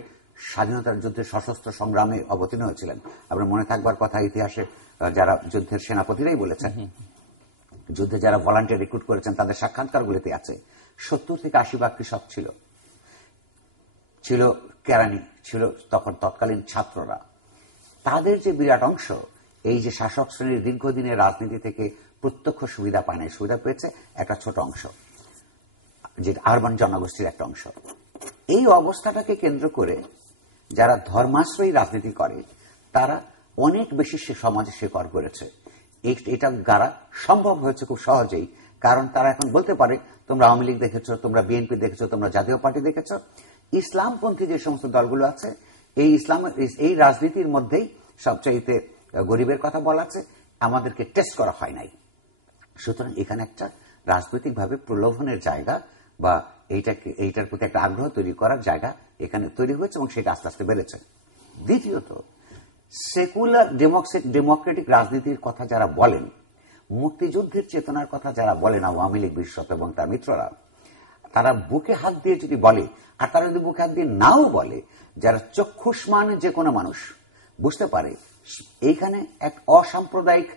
স্বাধীনতার যুদ্ধে সশস্ত্র সংগ্রামে অবতীর্ণ হয়েছিলেন, আপনার মনে থাকবার কথা, ইতিহাসে যারা যুদ্ধের সেনাপতিরাই বলেছেন, যুদ্ধে যারা ভলান্টিয়ার রিক্রুট করেছেন তাদের সাক্ষাৎকারগুলিতে আছে 70 থেকে 80% কৃষক ছিল কেরানি, ছিল তখন তৎকালীন ছাত্ররা। তাদের যে বিরাট অংশ এই যে শাসক শ্রেণীর দীর্ঘদিনের রাজনীতি থেকে প্রত্যক্ষ সুবিধা পায় না, সুবিধা পেয়েছে একটা ছোট অংশ, যে আরবান জনগোষ্ঠীর একটা অংশ। এই অবস্থাটাকে কেন্দ্র করে যারা ধর্মাশ্রয়ী রাজনীতি করে, তারা অনেক বেশি সমাজে শেকড় করেছে। এটা দ্বারা সম্ভব হয়েছে খুব সহজেই, কারণ তারা এখন বলতে পারে, তোমরা আওয়ামী লীগ দেখেছো, তোমরা বিএনপি দেখেছো, তোমরা জাতীয় পার্টি দেখেছো, ইসলামপন্থী যে সমস্ত দলগুলো আছে, এই রাজনীতির মধ্যেই সবচাইতে গরিবের কথা বলা আছে, আমাদেরকে টেস্ট করা হয় নাই। সুতরাং এখানে একটা রাজনৈতিকভাবে প্রলোভনের জায়গা বা এইটার প্রতি একটা আগ্রহ তৈরি করার জায়গা এখানে তৈরি হয়েছে, এবং সেটা আস্তে আস্তে বেড়েছে। দ্বিতীয়ত, সেকুলার ডেমোক্রেটিক রাজনীতির কথা যারা বলেন, মুক্তিযুদ্ধের চেতনার কথা যারা বলেন, আওয়ামী লীগ বিশেষত এবং তার মিত্ররা, তারা বুকে হাত দিয়ে যদি বলে, আর তারা যদি বুকে হাত দিয়ে নাও বলে, যারা চক্ষুষ্মান যে কোনো মানুষ বুঝতে পারে এইখানে এক অসাম্প্রদায়িক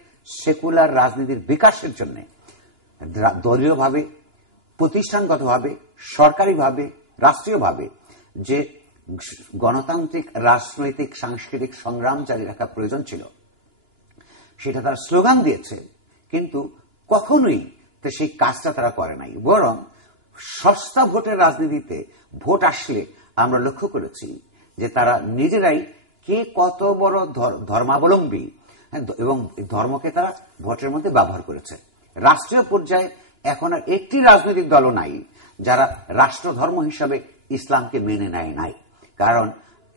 সেকুলার রাজনীতির বিকাশের জন্য দলীয়ভাবে, প্রতিষ্ঠানগতভাবে, সরকারিভাবে, রাষ্ট্রীয়ভাবে যে গণতান্ত্রিক রাজনৈতিক সাংস্কৃতিক সংগ্রাম জারি রাখা প্রয়োজন ছিল, সেটা তারা স্লোগান দিয়েছে, কিন্তু কখনোই সেই কাজটা তারা করে নাই। বরং সস্তা ভোটের রাজনীতিতে ভোট আসলে আমরা লক্ষ্য করেছি যে তারা নিজেরাই কে কত বড় ধর্মাবলম্বী এবং ধর্মকে তারা ভোটের মধ্যে ব্যবহার করেছে। রাষ্ট্রীয় পর্যায়ে এখন আর একটি রাজনৈতিক দলও নাই যারা রাষ্ট্র ধর্ম হিসাবে ইসলামকে মেনে নেয় নাই। কারণ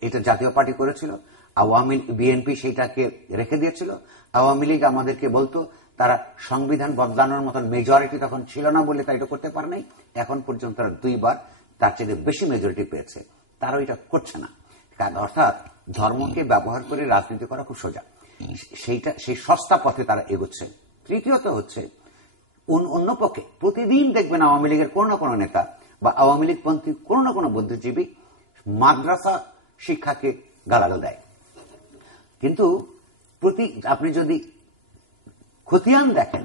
এটা জাতীয় পার্টি করেছিল, আওয়ামী বিএনপি সেইটাকে রেখে দিয়েছিল। আওয়ামী লীগ আমাদেরকে বলতো তারা সংবিধান বদলানোর মতন মেজরিটি তখন ছিল না বলে তারা এটা করতে পারে নাই। এখন পর্যন্ত তারা 2 বার তার চেয়ে বেশি মেজরিটি পেয়েছে, তারাও এটা করছে না। অর্থাৎ ধর্মকে ব্যবহার করে রাজনীতি করা খুব সোজা, সেই সস্তা পথে তারা এগোচ্ছে। তৃতীয়ত হচ্ছে অন্য পক্ষে প্রতিদিন দেখবেন আওয়ামী লীগের কোন না কোনো নেতা বা আওয়ামী লীগপন্থী কোন না কোনো বুদ্ধিজীবী মাদ্রাসা শিক্ষাকে গালাগাল দেয়। কিন্তু আপনি যদি খতিয়ান দেখেন,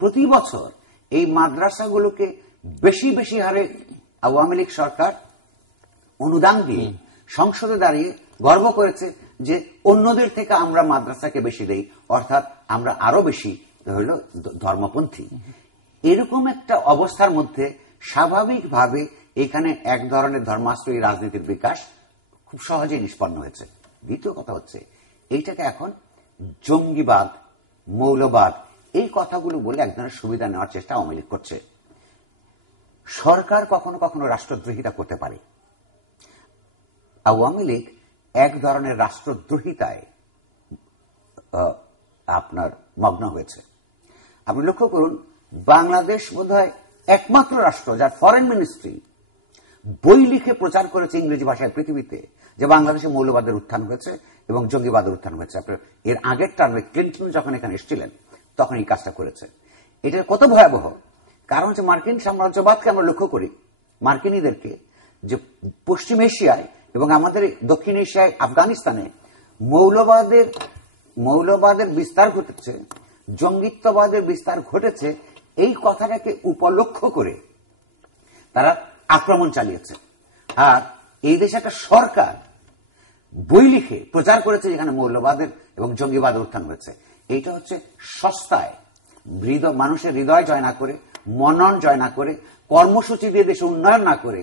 প্রতি বছর এই মাদ্রাসাগুলোকে বেশি বেশি হারে আওয়ামী লীগ সরকার অনুদান দিয়ে সংসদে দাঁড়িয়ে গর্ব করেছে যে অন্যদের থেকে আমরা মাদ্রাসাকে বেশি দেই, অর্থাৎ আমরা আরো বেশি হইল ধর্মপন্থী। এরকম একটা অবস্থার মধ্যে স্বাভাবিকভাবে এখানে এক ধরনের ধর্মাশ্রয়ী রাজনীতির বিকাশ খুব সহজেই নিষ্পন্ন হয়েছে। দ্বিতীয় কথা হচ্ছে এইটাকে এখন জঙ্গিবাদ, মৌলবাদ এই কথাগুলো বলে এক ধরনের সুবিধা নেওয়ার চেষ্টা আওয়ামী লীগ করছে। সরকার কখনো কখনো রাষ্ট্রদ্রোহিতা করতে পারে, আওয়ামী লীগ এক ধরনের রাষ্ট্রদ্রোহিতায় আপনার মগ্ন হয়েছে। আপনি লক্ষ্য করুন, বাংলাদেশ বোধহয় একমাত্র রাষ্ট্র যার ফরেন মিনিস্ট্রি বই লিখে প্রচার করেছে ইংরেজি ভাষায় পৃথিবীতে যে বাংলাদেশে মৌলবাদের উত্থান হয়েছে এবং জঙ্গিবাদের উত্থান হয়েছে। এর আগের টার্মে ক্লিন্টন যখন এখানে এসেছিলেন তখন এই কাজটা করেছে। এটা কত ভয়াবহ, কারণ হচ্ছে মার্কিন সাম্রাজ্যবাদকে আমরা লক্ষ্য করি, মার্কিনীদেরকে, যে পশ্চিম এশিয়ায় এবং আমাদের দক্ষিণ এশিয়ায় আফগানিস্তানে মৌলবাদের বিস্তার ঘটেছে, জঙ্গিত্ববাদের বিস্তার ঘটেছে, এই কথাটাকে উপলক্ষ করে তারা আক্রমণ চালিয়েছে। আর এই দেশে একটা সরকার বই লিখে প্রচার করেছে যেখানে মৌলবাদের এবং জঙ্গিবাদের উত্থান হয়েছে। এইটা হচ্ছে সস্তায় মানুষের হৃদয় জয় না করে, মনন জয় না করে, কর্মসূচি দিয়ে দেশে উন্নয়ন না করে,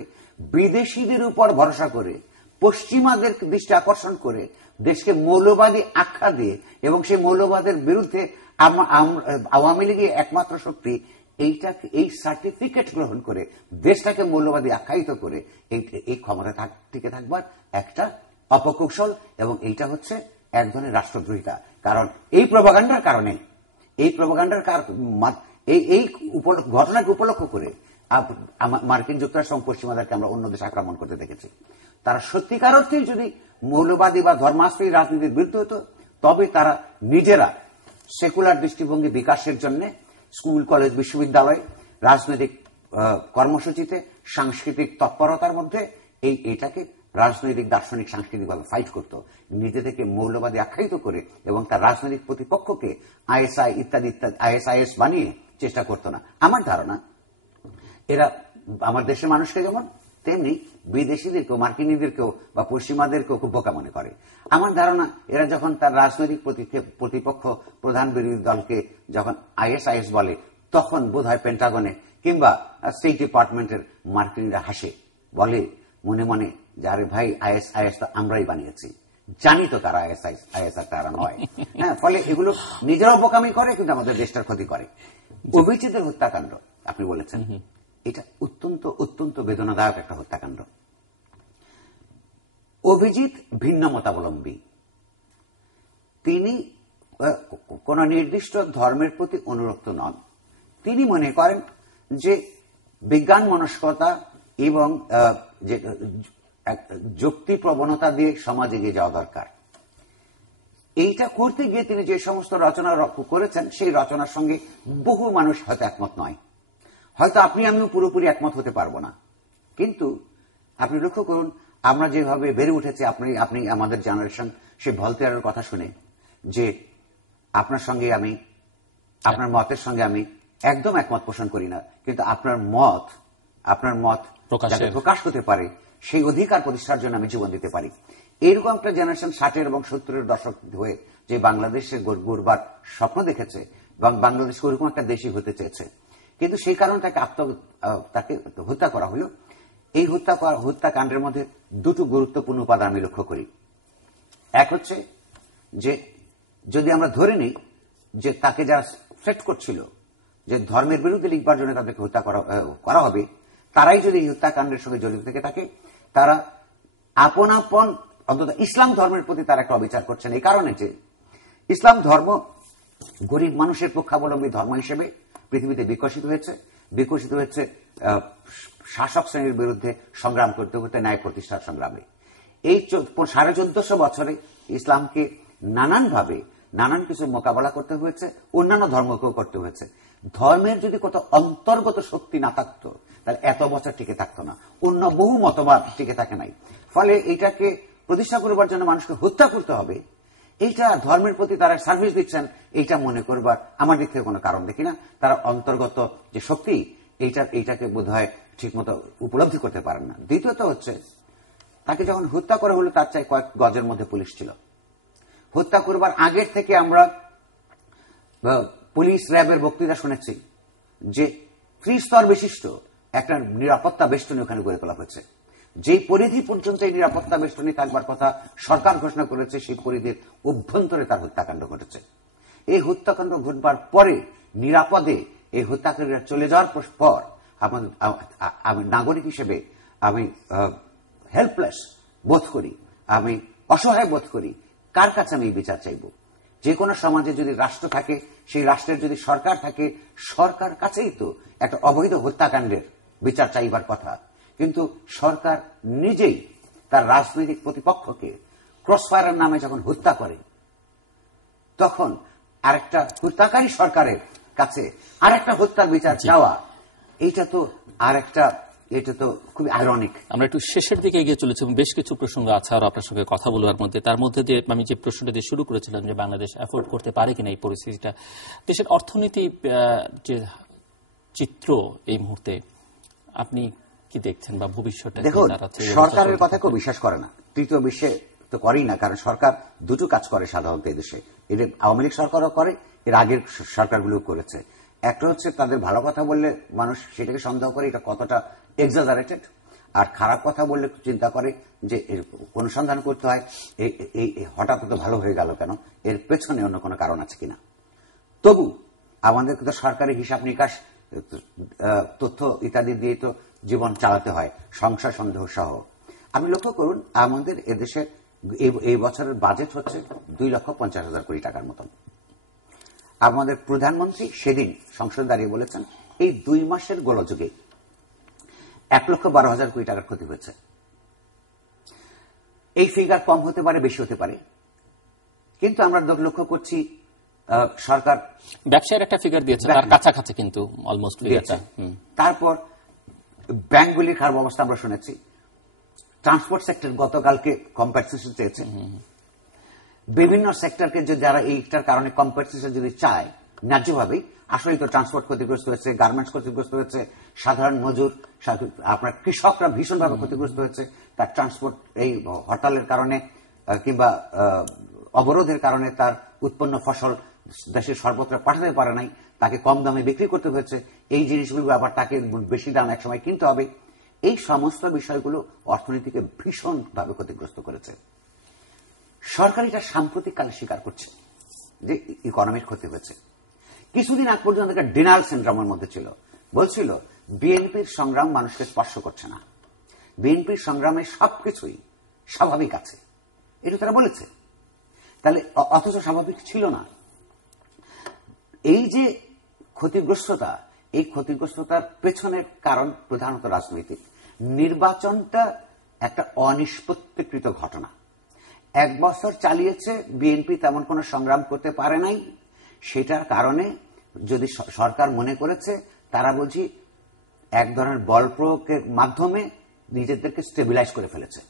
বিদেশিদের উপর ভরসা করে, পশ্চিমাদের দৃষ্টি আকর্ষণ করে, দেশকে মৌলবাদী আখ্যা দিয়ে এবং সেই মৌলবাদের বিরুদ্ধে আওয়ামী লীগের একমাত্র শক্তি এই সার্টিফিকেট গ্রহণ করে দেশটাকে মৌলবাদী আখ্যায়িত করে এই ক্ষমতা টিকে থাকবার একটা অপকৌশল, এবং এইটা হচ্ছে এক ধরনের রাষ্ট্রদ্রোহিতা। কারণ এই প্রপাগান্ডার কারণে, এই ঘটনাকে উপলক্ষ করে মার্কিন যুক্তরাষ্ট্র এবং পশ্চিমাদেরকে আমরা অন্য দেশে আক্রমণ করতে দেখেছি। তারা সত্যিকার অর্থেই যদি মৌলবাদী বা ধর্মাশ্রয়ী রাজনীতির বিরুদ্ধে হতো, তবে তারা নিজেরা সেকুলার দৃষ্টিভঙ্গি বিকাশের জন্য স্কুল, কলেজ, বিশ্ববিদ্যালয়, রাজনৈতিক কর্মসূচিতে, সাংস্কৃতিক তৎপরতার মধ্যে এইটাকে রাজনৈতিক, দার্শনিক, সাংস্কৃতিকভাবে ফাইট করত, নিজে থেকে মৌলবাদী আখ্যায়িত করে, এবং তার রাজনৈতিক প্রতিপক্ষকে আইএসআই ইত্যাদি আইএসআইএস বানিয়ে চেষ্টা করত না। আমার ধারণা এরা আমার দেশের মানুষকে যেমন তেমনি বিদেশিদেরকেও, মার্কিনীদেরকেও বা পশ্চিমাদেরকেও খুব বোকা মনে করে। আমার ধারণা এরা যখন তার রাজনৈতিক প্রতিপক্ষ প্রধান বিরোধী দলকে যখন আইএসআইএস বলে, তখন বোধহয় পেন্টাগনে কিংবা স্টেট ডিপার্টমেন্টের মার্কিনীরা হাসে, বলে মনে মনে যে আরে ভাই, আইএসআইএস তো আমরাই বানিয়েছি, জানি তো তারা আইএসআইএস তারা নয়। হ্যাঁ, ফলে এগুলো নিজেরাও বোকামি করে কিন্তু আমাদের দেশটার ক্ষতি করে। অভিজিতের হত্যাকাণ্ড আপনি বলেছেন, এটা অত্যন্ত অত্যন্ত বেদনাদায়ক একটা হত্যাকাণ্ড। অভিজিৎ ভিন্ন মতাবলম্বী, তিনি কোন নির্দিষ্ট ধর্মের প্রতি অনুরক্ত নন। তিনি মনে করেন যে বিজ্ঞান মনস্কতা এবং যুক্তি প্রবণতা দিয়ে সমাজ এগিয়ে যাওয়া দরকার। এইটা করতে গিয়ে তিনি যে সমস্ত রচনা করেছেন, সেই রচনার সঙ্গে বহু মানুষ হয়তো একমত নয়, হয়তো আপনি আমিও পুরোপুরি একমত হতে পারবো না। কিন্তু আপনি লক্ষ্য করুন, আমরা যেভাবে বেড়ে উঠেছি, আপনি আমাদের জেনারেশন, সেই ভলতেয়ারের কথা শুনে যে আপনার সঙ্গে আমি, আপনার মতের সঙ্গে আমি একদম একমত পোষণ করি না, কিন্তু আপনার মত যাতে প্রকাশ হতে পারে সেই অধিকার প্রতিষ্ঠার জন্য আমি জীবন দিতে পারি। এইরকম একটা জেনারেশন 60-এর এবং 70-এর দশক হয়ে যে বাংলাদেশের গড়বার স্বপ্ন দেখেছে এবং বাংলাদেশ ওরকম একটা দেশই হতে চেয়েছে, কিন্তু সেই কারণে তাকে হত্যা করা হলো। এই হত্যাকাণ্ডের মধ্যে দুটো গুরুত্বপূর্ণ উপাদান আমি লক্ষ্য করি। এক হচ্ছে যে যদি আমরা ধরে নিই যে তাকে যারা থ্রেট করছিল যে ধর্মের বিরুদ্ধে লিখবার জন্য তাদেরকে হত্যা করা হবে, তারাই যদি এই হত্যাকাণ্ডের সঙ্গে জড়িত থেকে থাকে, তারা আপন অন্তত ইসলাম ধর্মের প্রতি তারা একটা অবিচার করছেন। এই কারণে যে ইসলাম ধর্ম গরিব মানুষের পক্ষাবলম্বী ধর্ম হিসেবে পৃথিবীতে বিকশিত হয়েছে শাসক শ্রেণীর বিরুদ্ধে সংগ্রাম করতে করতে ন্যায় প্রতিষ্ঠার সংগ্রামে। এই 1450 বছরে ইসলামকে নানান কিছু মোকাবেলা করতে হয়েছে, অন্যান্য ধর্মকেও করতে হয়েছে। ধর্মের যদি কত অন্তর্গত শক্তি না থাকতো তাহলে এত বছর টিকে থাকতো না, অন্য বহু মতবাদ টিকে থাকে নাই। ফলে এটাকে প্রতিষ্ঠা করবার জন্য মানুষকে হত্যা করতে হবে, এইটা ধর্মের প্রতি তারা সার্ভিস দিচ্ছেন, এইটা মনে করবার আমার দিক থেকে কোনো কারণ দেখি না। তারা অন্তর্গত যে শক্তি এইটাকে বোধ হয় ঠিক মতো উপলব্ধি করতে পারেন না। দ্বিতীয়ত হচ্ছে তাকে যখন হত্যা করা হলো তার চাই কয়েক গজের মধ্যে পুলিশ ছিল। হত্যা করবার আগের থেকে আমরা পুলিশ র্যাবের বক্তৃতা শুনেছি যে ত্রিস্তর বিশিষ্ট একটা নিরাপত্তা বেষ্টনী ওখানে গড়ে তোলা হয়েছে। যে পরিধি পর্যন্ত এই নিরাপত্তা বেষ্টনী থাকবার কথা সরকার ঘোষণা করেছে, সেই পরিধির অভ্যন্তরে তার হত্যাকাণ্ড ঘটেছে। এই হত্যাকাণ্ড ঘটবার পরে নিরাপদে এই হত্যাকারীরা চলে যাওয়ার পর আমি নাগরিক হিসেবে আমি হেল্পলেস বোধ করি, আমি অসহায় বোধ করি। কার কাছে আমি এই বিচার চাইব? যে কোনো সমাজে যদি রাষ্ট্র থাকে, সেই রাষ্ট্রের যদি সরকার থাকে, সরকার কাছেই তো একটা অবৈধ হত্যাকাণ্ডের বিচার চাইবার কথা। কিন্তু সরকার নিজেই তার রাজনৈতিক প্রতিপক্ষকে ক্রসফায়ারের নামে যখন হত্যা করে, তখন আরেকটা হত্যাকারী সরকারের কাছে আরেকটা হত্যার বিচার চাওয়া, এটা তো খুবই আইরনিক। আমরা একটু শেষের দিকে এগিয়ে চলেছি এবং বেশ কিছু প্রসঙ্গ আছে আর আপনার সঙ্গে কথা বলবার মধ্যে। তার মধ্যে দিয়ে আমি যে প্রশ্নটা দিয়ে শুরু করেছিলাম যে বাংলাদেশ অ্যাফোর্ড করতে পারে কিনা এই পরিস্থিতিটা, দেশের অর্থনীতি যে চিত্র এই মুহূর্তে আপনি কি দেখছেন বা ভবিষ্যতে? দেখুন, সরকারের কথা কেউ বিশ্বাস করে না, তৃতীয় বিশ্বে তো করেই না। কারণ সরকার দুটো কাজ করে সাধারণত এদেশে, এর আওয়ামী লীগ সরকারও করে, এর আগের সরকারগুলো করেছে। একটা হচ্ছে তাদের ভালো কথা বললে মানুষ সেটাকে সন্দেহ করে এটা কতটা এক্সাজারেটেড, আর খারাপ কথা বললে চিন্তা করে যে এর অনুসন্ধান করতে হয় এই হঠাৎ তো ভালো হয়ে গেল কেন, এর পেছনে অন্য কোনো কারণ আছে কিনা। তবু আমাদেরকে তো সরকারি হিসাব নিকাশ, তথ্য ইত্যাদি দিয়ে তো জীবন চালাতে হয়, সংসার সন্দেহ সহ। আপনি লক্ষ্য করুন, আমাদের এদেশে এই বছরের বাজেট হচ্ছে 2,50,000 কোটি টাকার মতন। আমাদের প্রধানমন্ত্রী সেদিন সংসদে দাঁড়িয়ে বলেছেন এই 2 মাসের গোলযোগে 1,12,000 কোটি টাকার ক্ষতি হয়েছে। এই ফিগার কম হতে পারে, বেশি হতে পারে, কিন্তু আমরা লক্ষ্য করছি সরকার ব্যবসায়ের একটা ফিগার দিয়েছে, তার কাছাকাছি কিন্তু অলমোস্ট ফিগারটা। তারপর ব্যাংকগুলির খারাপ অবস্থা আমরা শুনেছি। ট্রান্সপোর্ট সেক্টর গতকালকে কম্পেনসেশন চেয়েছে। বিভিন্ন সেক্টরকে যারা এইটার কারণে কম্পেনসেশন যদি চায় ন্যায্যভাবেই, আসলে তো ট্রান্সপোর্ট ক্ষতিগ্রস্ত হয়েছে, গার্মেন্টস ক্ষতিগ্রস্ত হয়েছে, সাধারণ মজুর, আপনার কৃষকরা ভীষণভাবে ক্ষতিগ্রস্ত হয়েছে। তার ট্রান্সপোর্ট এই হরতালের কারণে কিংবা অবরোধের কারণে তার উৎপন্ন ফসল দেশের সর্বত্র পাঠাতে পারে নাই, তাকে কম দামে বিক্রি করতে হয়েছে। এই জিনিসগুলো আবার তাকে বেশি দাম একসময় কিনতে হবে। এই সমস্ত বিষয়গুলো অর্থনীতিকে ভীষণভাবে ক্ষতিগ্রস্ত করেছে। সরকার এটা সাম্প্রতিককালে স্বীকার করছে যে ইকোনমির ক্ষতি হয়েছে। কিছুদিন আগ পর্যন্ত একটা ডিনাল সিনড্রোমের মধ্যে ছিল, বলছিল বিএনপির সংগ্রাম মানুষকে স্পর্শ করছে না, বিএনপির সংগ্রামে সবকিছুই স্বাভাবিক আছে, এটা তারা বলেছে। তাহলে অথচ স্বাভাবিক ছিল না। এই যে ক্ষতিগ্রস্ততা, এই ক্ষতিগ্রস্ততার পেছনের কারণ প্রধানত রাজনৈতিক। নির্বাচনটা একটা অনিষ্পত্তিকৃত ঘটনা। 1 বছর চালিয়েছে বিএনপি, তেমন কোনো সংগ্রাম করতে পারে নাই। সেটার কারণে যদি সরকার মনে করেছে তারা বুঝি এক ধরনের বল প্রয়োগের মাধ্যমে নিজেদেরকে স্টেবিলাইজ করে ফেলেছে।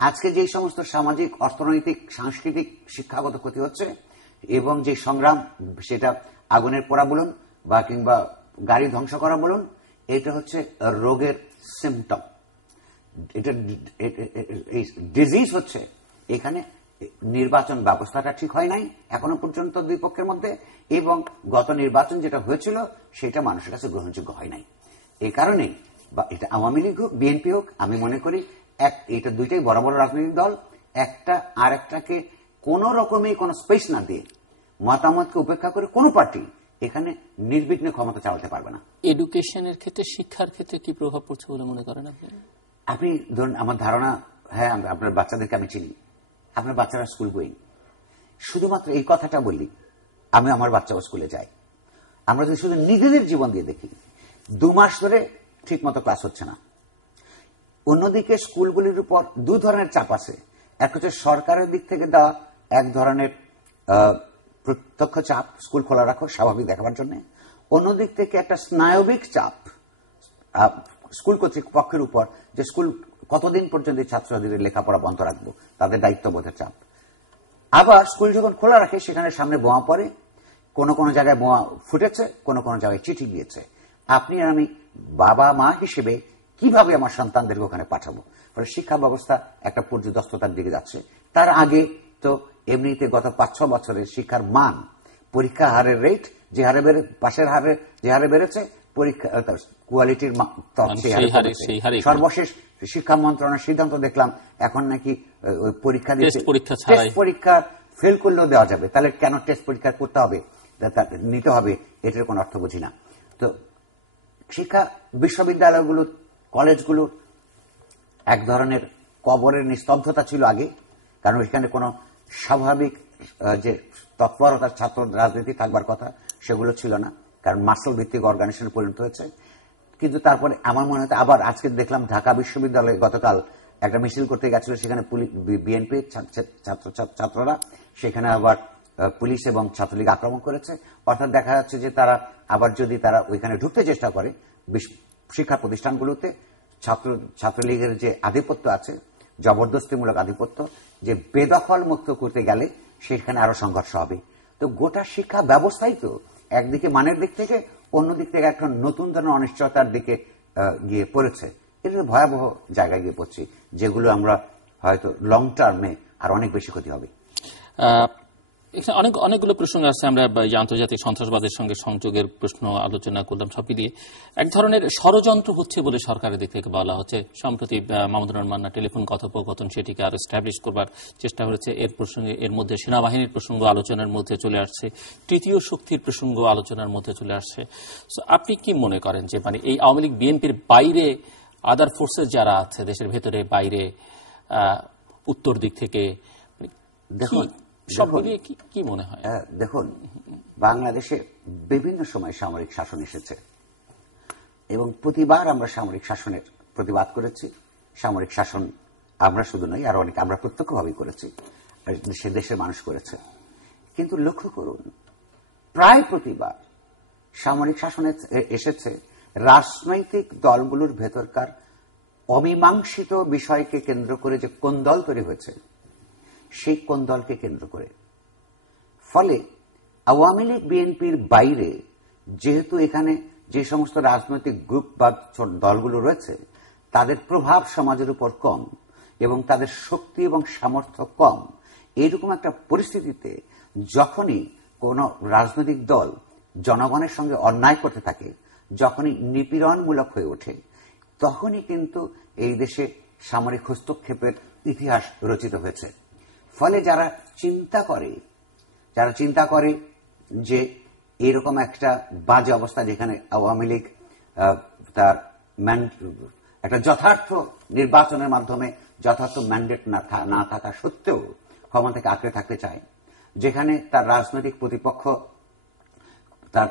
আজকে যে সমস্ত সামাজিক, অর্থনৈতিক, সাংস্কৃতিক, শিক্ষাগত ক্ষতি হচ্ছে এবং যে সংগ্রাম, সেটা আগুনের পোড়া বলুন বা কিংবা গাড়ি ধ্বংস করা বলুন, এটা হচ্ছে রোগের সিমটম। এটা এই ডিজিজ হচ্ছে এখানে নির্বাচন ব্যবস্থাটা ঠিক হয় নাই এখনো পর্যন্ত দুই পক্ষের মধ্যে, এবং গত নির্বাচন যেটা হয়েছিল সেটা মানুষের কাছে গ্রহণযোগ্য হয় নাই। এই কারণে এটা আওয়ামী লীগ হোক বিএনপি হোক, আমি মনে করি এটা দুইটাই বড় বড় রাজনৈতিক দল, একটা আর একটাকে কোন রকমই কোন স্পেস না দিয়ে মতামতকে উপেক্ষা করে কোন পার্টি এখানে নির্বিঘ্নে ক্ষমতা চালাতে পারবে না। এডুকেশনের ক্ষেত্রে, শিক্ষার ক্ষেত্রে কি প্রভাব পড়ছে বলে মনে করেন আপনি? আপনি ধরুন, আমার ধারণা, হ্যাঁ আপনার বাচ্চাদেরকে আমি চিনি, আপনার বাচ্চারা স্কুল গোয়িং। শুধুমাত্র এই কথাটা বলি, আমি আমার বাচ্চাও স্কুলে যাই। আমরা যদি শুধু নিজেদের জীবন দিয়ে দেখি, 2 মাস ধরে ঠিক মতো ক্লাস হচ্ছে না। অন্যদিকে স্কুলগুলির উপর 2 ধরনের চাপ আছে। এক হচ্ছে সরকারের দিক থেকে দেওয়া এক ধরনের প্রত্যক্ষ চাপ, স্কুল খোলা রাখো স্বাভাবিক দেখাবার জন্য। অন্যদিক থেকে একটা স্নায়বিক চাপ স্কুল কর্তৃপক্ষের উপর, যে স্কুল কতদিন পর্যন্ত ছাত্রছাত্রীদের লেখাপড়া বন্ধ রাখবো, তাদের দায়িত্ববোধের চাপ। আবার স্কুল যখন খোলা রাখে সেখানে সামনে বোমা পড়ে, কোন কোন জায়গায় বোমা ফুটেছে, কোন কোন জায়গায় চিঠি গিয়েছে। আপনি আর আমি বাবা মা হিসেবে কিভাবে আমার সন্তানদেরকে ওখানে পাঠাবো? ফলে শিক্ষা ব্যবস্থা একটা পর্যদস্ততার দিকে যাচ্ছে। তার আগে তো এমনিতে গত 5-6 বছরের শিক্ষার মান, পরীক্ষা হারের রেট যে হারে পাশের হারে যে হারে বেড়েছে, পরীক্ষা কোয়ালিটির সর্বশেষ শিক্ষা মন্ত্রণালয়ের সিদ্ধান্ত দেখলাম এখন নাকি পরীক্ষা পরীক্ষা ফেল করলেও দেওয়া যাবে। তাহলে কেন টেস্ট পরীক্ষা করতে হবে, নিতে হবে, এটার কোন অর্থ বুঝি না। তো শিক্ষা বিশ্ববিদ্যালয়গুলো, কলেজগুলো এক ধরনের কবরের নিস্তব্ধতা ছিল আগে, কারণ এখানে কোন স্বাভাবিক যে তৎপরতার ছাত্র রাজনীতি থাকবার কথা সেগুলো ছিল না, কারণ মাসল ভিত্তিক অর্গানাইজেশনে পরিণত হয়েছে। কিন্তু তারপরে আমার মনে হয় আবার আজকে দেখলাম ঢাকা বিশ্ববিদ্যালয়ে গতকাল একটা মিছিল করতে গেছিল, সেখানে বিএনপির ছাত্ররা সেখানে আবার পুলিশ এবং ছাত্রলীগ আক্রমণ করেছে। অর্থাৎ দেখা যাচ্ছে যে তারা আবার যদি তারা ওইখানে ঢুকতে চেষ্টা করে শিক্ষা প্রতিষ্ঠানগুলোতে, ছাত্রলীগের যে আধিপত্য আছে, জবরদস্তিমূলক আধিপত্য, যে বেদখল মুক্ত করতে গেলে সেখানে আরো সংঘর্ষ হবে। তো গোটা শিক্ষা ব্যবস্থাই তো একদিকে মানের দিক থেকে, অন্যদিক থেকে একটা নতুন ধরনের অনিশ্চয়তার দিকে গিয়ে পড়েছে। এটা ভয়াবহ জায়গায় গিয়ে পড়ছি, যেগুলো আমরা হয়তো লং টার্মে আর অনেক বেশি ক্ষতি হবে। অনেকগুলো প্রসঙ্গ আছে। আমরা আন্তর্জাতিক সন্ত্রাসবাদের সঙ্গে সংযোগের প্রশ্ন আলোচনা করলাম। সব মিলিয়ে এক ধরনের ষড়যন্ত্র হচ্ছে বলে সরকারের দিক থেকে বলা হচ্ছে। সম্প্রতি মাহমুদুর রহমান টেলিফোন কথোপকথন, সেটিকে আরো এস্টাবলিশ করবার চেষ্টা হয়েছে। এর প্রসঙ্গে এর মধ্যে সেনাবাহিনীর প্রসঙ্গ আলোচনার মধ্যে চলে আসছে, তৃতীয় শক্তির প্রসঙ্গ আলোচনার মধ্যে চলে আসছে। আপনি কি মনে করেন যে মানে এই আওয়ামী লীগ বিএনপির বাইরে আদার ফোর্সেস যারা আছে দেশের ভেতরে বাইরে, উত্তর দিক থেকে, দেখুন সব মিলিয়ে কি মনে হয়? দেখুন, বাংলাদেশে বিভিন্ন সময় সামরিক শাসন এসেছে এবং প্রতিবার আমরা সামরিক শাসনের প্রতিবাদ করেছি। সামরিক শাসন আমরা শুধু নই, আর অনেক আমরা প্রত্যক্ষভাবেই করেছি, সে দেশের মানুষ করেছে। কিন্তু লক্ষ্য করুন, প্রায় প্রতিবার সামরিক শাসন এসেছে রাজনৈতিক দলগুলোর ভেতরকার অমীমাংসিত বিষয়কে কেন্দ্র করে, যে কোন্দল তৈরি হয়েছে সেই কোন্দলকে কেন্দ্র করে। ফলে আওয়ামী লীগ বিএনপির বাইরে যেহেতু এখানে যে সমস্ত রাজনৈতিক গ্রুপ বা দলগুলো রয়েছে তাদের প্রভাব সমাজের উপর কম এবং তাদের শক্তি এবং সামর্থ্য কম, এইরকম একটা পরিস্থিতিতে যখনই কোন রাজনৈতিক দল জনগণের সঙ্গে অন্যায় করতে থাকে, যখনই নিপীড়নমূলক হয়ে ওঠে, তখনই কিন্তু এই দেশে সামরিক হস্তক্ষেপের ইতিহাস রচিত হয়েছে। ফলে যারা চিন্তা করে যে এরকম একটা বাজে অবস্থা, যেখানে আওয়ামী লীগ তার একটা যথার্থ নির্বাচনের মাধ্যমে যথার্থ ম্যান্ডেট না থাকা সত্ত্বেও ক্ষমতা থেকে আঁকড়ে থাকতে চায়, যেখানে তার রাজনৈতিক প্রতিপক্ষ তার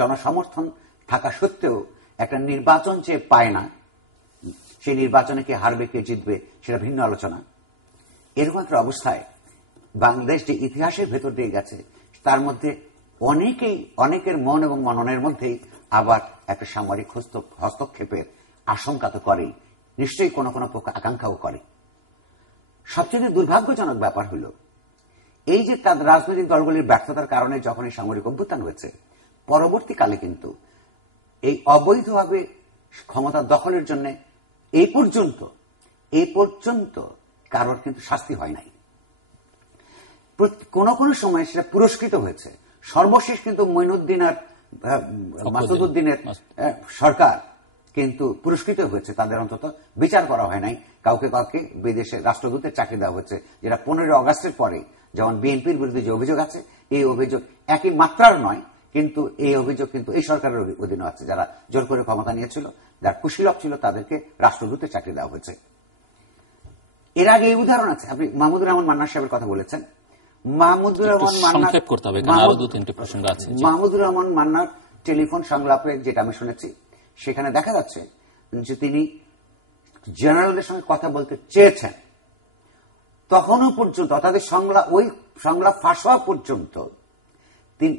জনসমর্থন থাকা সত্ত্বেও একটা নির্বাচন চেয়ে পায় না, সেই নির্বাচনে কে হারবে কে জিতবে সেটা ভিন্ন আলোচনা। এরকম একটা অবস্থায় বাংলাদেশ যে ইতিহাসের ভেতর দিয়ে গেছে তার মধ্যে অনেকের মন এবং মননের মধ্যেই আবার একটা সামরিক হস্তক্ষেপের আশঙ্কা তো করেই, নিশ্চয়ই কোনো কোনো পক্ষ আকাঙ্ক্ষাও করে। সবচেয়ে দুর্ভাগ্যজনক ব্যাপার হল এই যে তাদের রাজনৈতিক দলগুলির ব্যর্থতার কারণে যখন এই সামরিক অভ্যুত্থান হয়েছে, পরবর্তীকালে কিন্তু এই অবৈধভাবে ক্ষমতা দখলের জন্য এই পর্যন্ত কারোর কিন্তু শাস্তি হয় নাই। কোন কোন সময় সেটা পুরস্কৃত হয়েছে। সর্বশেষ কিন্তু মঈনুদ্দিন আর মাসুদউদ্দিনের সরকার কিন্তু পুরস্কৃত হয়েছে, তাদের অন্তত বিচার করা হয় নাই। কাউকে কাউকে বিদেশে রাষ্ট্রদূতের চাকরি দেওয়া হয়েছে, যেটা 15 আগস্টের পরে যেমন বিএনপির বিরুদ্ধে যে অভিযোগ আছে, এই অভিযোগ একই মাত্রার নয়, কিন্তু এই অভিযোগ কিন্তু এই সরকারের অধীনে আছে। যারা জোর করে ক্ষমতা নিয়েছিল, যারা কুশীলভ ছিল, তাদেরকে রাষ্ট্রদূতের চাকরি দেওয়া হয়েছে। এর আগে এই উদাহরণ আছে। আপনি মাহমুদুর রহমান মান্নার সাহেবের কথা বলেছেন। মাহমুদুর রহমান মান্নার টেলিফোন সংলাপে যেটা আমি শুনেছি, সেখানে দেখা যাচ্ছে যে তিনি জেনারেলদের সঙ্গে কথা বলতে চেয়েছেন, তখনও পর্যন্ত তাদের ওই সংলাপ ফাঁস হওয়া পর্যন্ত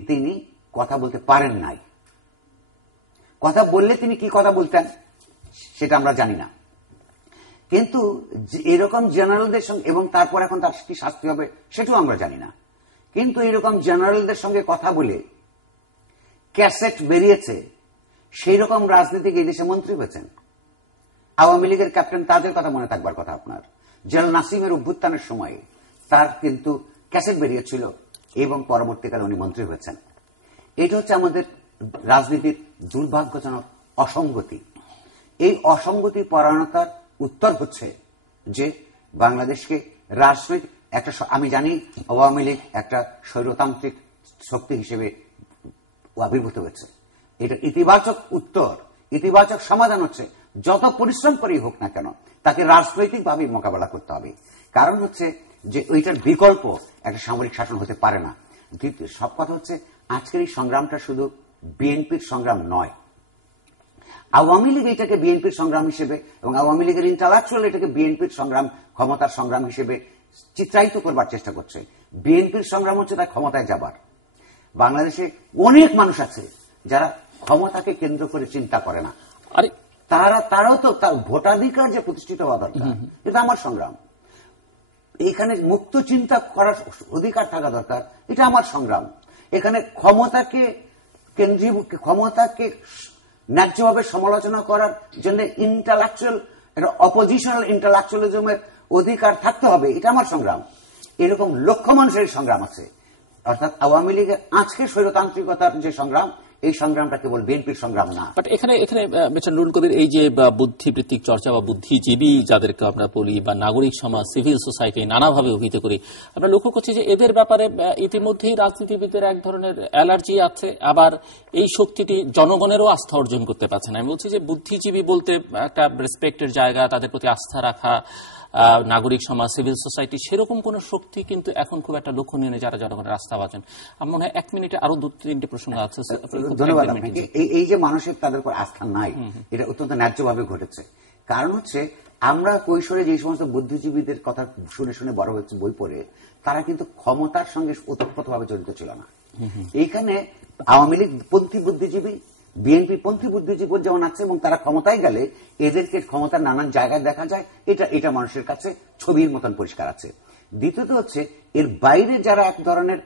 তিনি কথা বলতে পারেন নাই। কথা বললে তিনি কি কথা বলতেন সেটা আমরা জানি না, কিন্তু এরকম জেনারেলদের সঙ্গে, এবং তারপর এখন তার কি শাস্তি হবে সেটাও আমরা জানি না, কিন্তু এরকম জেনারেলদের সঙ্গে কথা বলে ক্যাসেট বেরিয়েছে, সেই রকম রাজনীতিক এই দেশে মন্ত্রী হয়েছেন। আওয়ামী লীগের ক্যাপ্টেন তাজের কথা মনে থাকবার কথা আপনার। জেনারেল নাসিমের অভ্যুত্থানের সময়ে তার কিন্তু ক্যাসেট বেরিয়েছিল এবং পরবর্তীকালে উনি মন্ত্রী হয়েছেন। এটা হচ্ছে আমাদের রাজনীতির দুর্ভাগ্যজনক অসঙ্গতি। এই অসঙ্গতি পরায়ণতার উত্তর হচ্ছে যে বাংলাদেশকে রাজনৈতিক একটা, আমি জানি আওয়ামী লীগ একটা স্বৈরতান্ত্রিক শক্তি হিসেবে আবির্ভূত হয়েছে। এটা ইতিবাচক উত্তর, ইতিবাচক সমাধান হচ্ছে যত পরিশ্রম করেই হোক না কেন তাকে রাজনৈতিকভাবে মোকাবেলা করতে হবে। কারণ হচ্ছে যে ওইটার বিকল্প একটা সামরিক শাসন হতে পারে না। দ্বিতীয় সব কথা হচ্ছে, আজকের এই সংগ্রামটা শুধু বিএনপির সংগ্রাম নয়। আওয়ামী লীগ এটাকে বিএনপির সংগ্রাম হিসেবে, এবং আওয়ামী লীগের ইন্টালেকচুয়াল এটাকে বিএনপির সংগ্রাম, ক্ষমতার সংগ্রাম হিসেবে চিত্রায়িত করবার চেষ্টা করছে। বিএনপির সংগ্রাম হচ্ছে তার ক্ষমতায় যাবার। বাংলাদেশে অনেক মানুষ আছে যারা ক্ষমতাকে কেন্দ্র করে চিন্তা করে না। তারাও তো তার ভোটাধিকার যে প্রতিষ্ঠিত হওয়া দরকার, এটা আমার সংগ্রাম। এখানে মুক্ত চিন্তা করার অধিকার থাকা দরকার, এটা আমার সংগ্রাম। এখানে ক্ষমতাকে ন্যায্যভাবে সমালোচনা করার জন্য ইন্টালেকচুয়াল, অপোজিশনাল ইন্টালেকচুয়ালিজমের অধিকার থাকতে হবে, এটা আমার সংগ্রাম। এরকম লক্ষ মানুষের সংগ্রাম আছে। অর্থাৎ আওয়ামী লীগের আজকে স্বৈরতান্ত্রিকতার যে সংগ্রাম, এই সংগ্রামটা কেবল বিএনপির সংগ্রাম না। বাট এখানে মিস্টার নুরুল কবির, এই যে বুদ্ধিবৃত্তিক চর্চা বা বুদ্ধিজীবী যাদেরকে আমরা বলি, বা নাগরিক সমাজ, সিভিল সোসাইটি নানাভাবে অভিহিত করি, আমরা লক্ষ্য করছি যে এদের ব্যাপারে ইতিমধ্যেই রাজনীতিবিদদের এক ধরনের অ্যালার্জি আছে, আবার এই শক্তিটি জনগণেরও আস্থা অর্জন করতে পারছে না। আমি বলছি যে বুদ্ধিজীবী বলতে একটা রেসপেক্টের জায়গা, তাদের প্রতি আস্থা রাখা, নাগরিক সমাজ, সিভিল সোসাইটি, সেরকম কোন শক্তি কিন্তু এখন খুব একটা লক্ষণীয় নেই যারা জনগণের আস্থা পাচ্ছেন। আমার মনে হয় 1 মিনিটে আরো 2-3টি প্রশ্ন আছে। ধন্যবাদ আপনাকে। এই যে মানুষের তাদের উপর আস্থা নাই, এটা অত্যন্ত ন্যায্যভাবে ঘটেছে। কারণ হচ্ছে আমরা কৈশোরে যে সমস্ত বুদ্ধিজীবীদের কথা শুনে শুনে বড় হচ্ছে বই পড়ে, তারা কিন্তু ক্ষমতার সঙ্গে ওতপ্রোতভাবে জড়িত ছিল না। এইখানে আওয়ামী লীগ পন্থী বুদ্ধিজীবী, বিএনপি পন্থী বুদ্ধিজীবী যেমন আছে, এবং তারা ক্ষমতায় গেলে এদেরকে ক্ষমতার নানান জায়গায় দেখা যায়, এটা মানুষের কাছে ছবির মতন পরিষ্কার আছে। দ্বিতীয়ত হচ্ছে এর বাইরে যারা এক ধরনের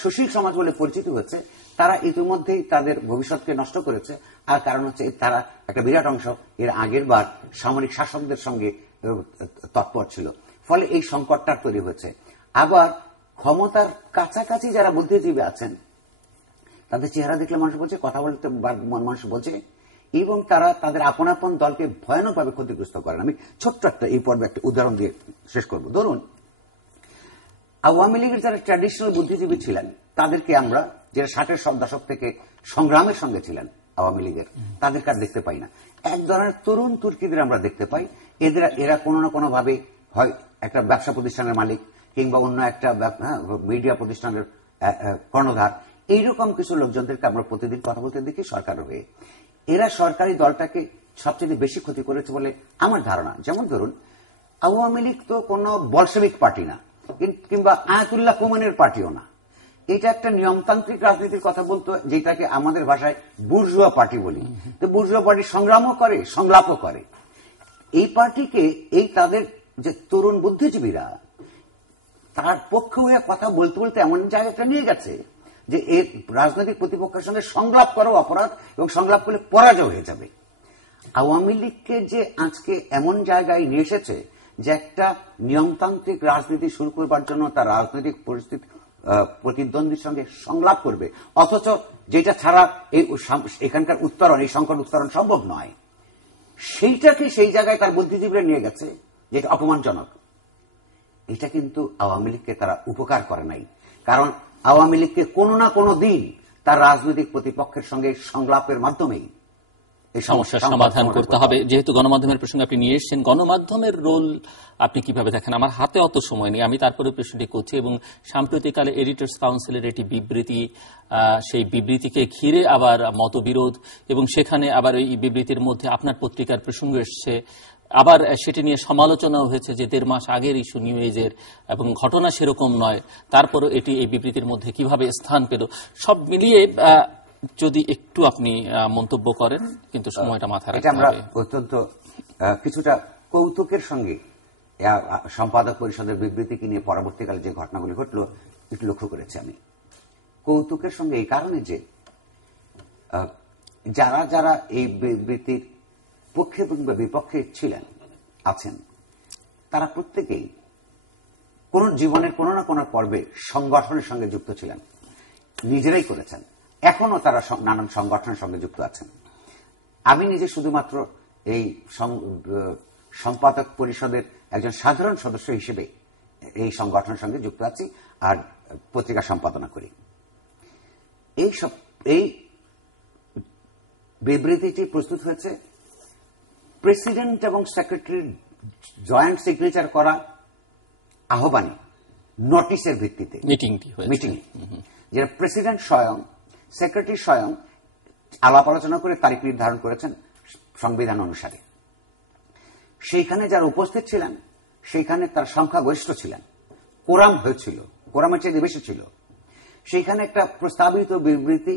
সুশীল সমাজ বলে পরিচিত হচ্ছে, তারা ইতিমধ্যেই তাদের ভবিষ্যৎকে নষ্ট করেছে। আর কারণ হচ্ছে তারা একটা বিরাট অংশ এর আগের বার সামরিক শাসকদের সঙ্গে তৎপর ছিল, ফলে এই সংকটটা তৈরি হয়েছে। আবার ক্ষমতার কাছাকাছি যারা বুদ্ধিজীবী আছেন, তাদের চেহারা দেখলে মানুষ বলছে, কথা বলতে মানুষ বলছে, এবং তারা তাদের আপন আপন দলকে ভয়ানকভাবে ক্ষতিগ্রস্ত করেন। আমি ছোট্ট একটা এই পর্বে একটা উদাহরণ দিয়ে শেষ করব। ধরুন, আওয়ামী লীগের যারা ট্র্যাডিশনাল বুদ্ধিজীবী ছিলেন, তাদেরকে আমরা, যারা 60-এর দশক থেকে সংগ্রামের সঙ্গে ছিলেন আওয়ামী লীগের, তাদেরকে আর দেখতে পাই না। এক ধরনের তরুণ তুর্কিদের আমরা দেখতে পাই। এরা কোনো না কোনো ভাবে হয় একটা ব্যবসা প্রতিষ্ঠানের মালিক, কিংবা অন্য একটা মিডিয়া প্রতিষ্ঠানের কর্ণধার। এইরকম কিছু লোকজনদেরকে আমরা প্রতিদিন কথা বলতে দেখি সরকার হয়ে। এরা সরকারি দলটাকে সবচেয়ে বেশি ক্ষতি করেছে বলে আমার ধারণা। যেমন ধরুন, আওয়ামী লীগ তো কোনো বলশেভিক পার্টি না, কিংবা আয়াতুল্লাহ কোমেনির পার্টিও না। এটা একটা নিয়মতান্ত্রিক রাজনীতির কথা বলতো, যেটাকে আমাদের ভাষায় বুর্জুয়া পার্টি বলি। তো বুর্জুয়া পার্টি সংগ্রামও করে, সংলাপও করে। এই পার্টিকে তাদের যে তরুণ বুদ্ধিজীবীরা, তার পক্ষে হয়ে কথা বলতে বলতে এমন জায়গাটা নিয়ে গেছে যে এর রাজনৈতিক প্রতিপক্ষের সঙ্গে সংলাপ করা অপরাধ, এবং সংলাপ করলে পরাজয় হয়ে যাবে। আওয়ামী লীগকে যে আজকে এমন জায়গায় নিয়ে এসেছে যে একটা নিয়মতান্ত্রিক রাজনীতি শুরু করবার জন্য তার রাজনৈতিক পরিস্থিতি প্রতিদ্বন্দ্বীর সঙ্গে সংলাপ করবে, অথচ যেটা ছাড়া এখানকার উত্তরণ, এই সংকট উত্তরণ সম্ভব নয়, সেইটাকে সেই জায়গায় তার বুদ্ধিজীবীরা নিয়ে গেছে, যেটা অপমানজনক। এটা কিন্তু আওয়ামী লীগকে তারা উপকার করে নাই, কারণ আওয়ামী লীগকে কোনো না কোনো দিন তার রাজনৈতিক প্রতিপক্ষের সঙ্গে সংলাপের মাধ্যমেই এই সমস্যার সমাধান করতে হবে। যেহেতু গণমাধ্যমের প্রসঙ্গে আপনি নিয়ে এসেছেন, গণমাধ্যমের রোল আপনি কিভাবে দেখেন? আমার হাতে অত সময় নেই, আমি তারপরে প্রশ্নটি করছি। এবং সাম্প্রতিককালে এডিটর্স কাউন্সিলের একটি বিবৃতি, সেই বিবৃতিকে ঘিরে আবার মতবিরোধ, এবং সেখানে আবার এই বিবৃতির মধ্যে আপনার পত্রিকার প্রসঙ্গ এসছে, আবার সেটি নিয়ে সমালোচনাও হয়েছে যে 1.5 মাস আগের ইস্যু, নিউ এজের, এবং ঘটনা সেরকম নয়, তারপরও এটি এই বিবৃতির মধ্যে কিভাবে স্থান পেল, সব মিলিয়ে যদি একটু আপনি মন্তব্য করেন, কিন্তু সময়টা মাথায় রাখতে হবে। আমরা অত্যন্ত কিছুটা কৌতুকের সঙ্গে সম্পাদক পরিষদের বিবৃতিকে নিয়ে পরবর্তীকালে যে ঘটনাগুলি ঘটল একটু লক্ষ্য করেছি আমি। কৌতুকের সঙ্গে এই কারণে যে যারা যারা এই বিবৃতির পক্ষে কিংবা বিপক্ষে আছেন, তারা প্রত্যেকেই কোন জীবনের কোন না কোন পর্বে সংগঠনের সঙ্গে যুক্ত ছিলেন, নিজেরাই করেছেন, এখনো তারা নানান সংগঠনের সঙ্গে যুক্ত আছেন। আমি নিজে শুধুমাত্র এই সম্পাদক পরিষদের একজন সাধারণ সদস্য হিসেবে এই সংগঠনের সঙ্গে যুক্ত আছি আর পত্রিকা সম্পাদনা করি। এই বিবৃতিটি প্রস্তুত হয়েছে প্রেসিডেন্ট এবং সেক্রেটারির জয়েন্ট সিগনেচার করা আহ্বানে, নোটিশের ভিত্তিতে মিটিং, যেটা প্রেসিডেন্ট স্বয়ং, সেক্রেটারি স্বয়ং আলাপ আলোচনা করে তারিখ নির্ধারণ করেছেন সংবিধান অনুসারে। সেইখানে যারা উপস্থিত ছিলেন সেইখানে তার সংখ্যাগরিষ্ঠ ছিলেন, কোরাম হয়েছিল, কোরামের চেয়ে বেশি ছিল। সেইখানে একটা প্রস্তাবিত বিবৃতি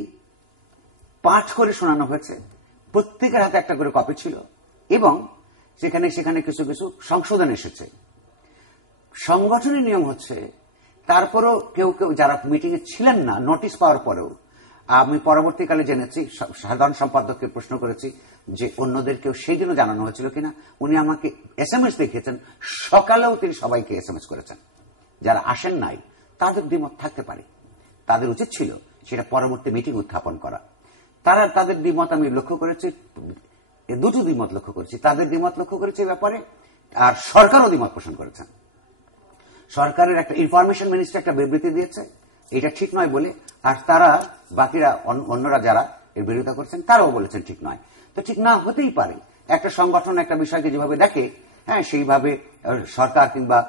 পাঠ করে শোনানো হয়েছে, প্রত্যেকের হাতে একটা করে কপি ছিল, এবং সেখানে কিছু কিছু সংশোধন এসেছে। সংগঠনের নিয়ম হচ্ছে তারপরও কেউ কেউ যারা মিটিং এ ছিলেন না, নোটিশ পাওয়ার পরেও, আমি পরবর্তীকালে জেনেছি, সাধারণ সম্পাদককে প্রশ্ন করেছি যে অন্যদেরকেও সেই দিনও জানানো হয়েছিল কিনা। উনি আমাকে SMS দেখিয়েছেন, সকালেও তিনি সবাইকে SMS করেছেন। যারা আসেন নাই তাদের দ্বিমত থাকতে পারে, তাদের উচিত ছিল সেটা পরবর্তী মিটিং উত্থাপন করা। তাদের দ্বিমত আমি লক্ষ্য করেছি, দুটো দ্বিমত লক্ষ্য করেছি, তাদের দ্বিমত লক্ষ্য করেছি ব্যাপারে, আর সরকারও দ্বিমত পোষণ করেছেন। সরকারের একটা ইনফরমেশন মিনিস্টার একটা বিবৃতি দিয়েছে এটা ঠিক নয় বলে, আর তারা বাকিরা অন্যরা যারা এর বিরোধিতা করছেন তারাও বলেছেন ঠিক নয়। তো ঠিক না হতেই পারে, একটা সংগঠন একটা বিষয়কে যেভাবে দেখে, হ্যাঁ, সেইভাবে সরকার কিংবা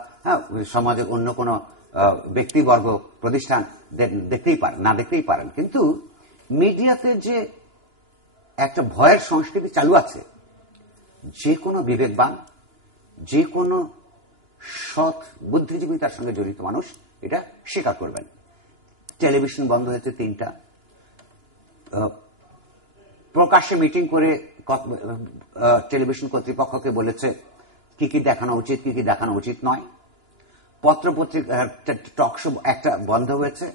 সমাজের অন্য কোনো ব্যক্তিবর্গ প্রতিষ্ঠান দেখতেই পারেন, না দেখতেই পারেন। কিন্তু মিডিয়াতে যে একটা ভয়ের সংস্কৃতি চালু আছে, যে কোনো বিবেকবান, যে কোনো সৎ বুদ্ধিজীবী তার সঙ্গে জড়িত মানুষ এটা স্বীকার করবেন। টেলিভিশন বন্ধ হয়েছে 3টা, প্রকাশ্যে মিটিং করে টেলিভিশন কর্তৃপক্ষকে বলেছে কি কি দেখানো উচিত, কি কি দেখানো উচিত নয়। পত্রপত্রিকা টক শো একটা বন্ধ হয়েছে,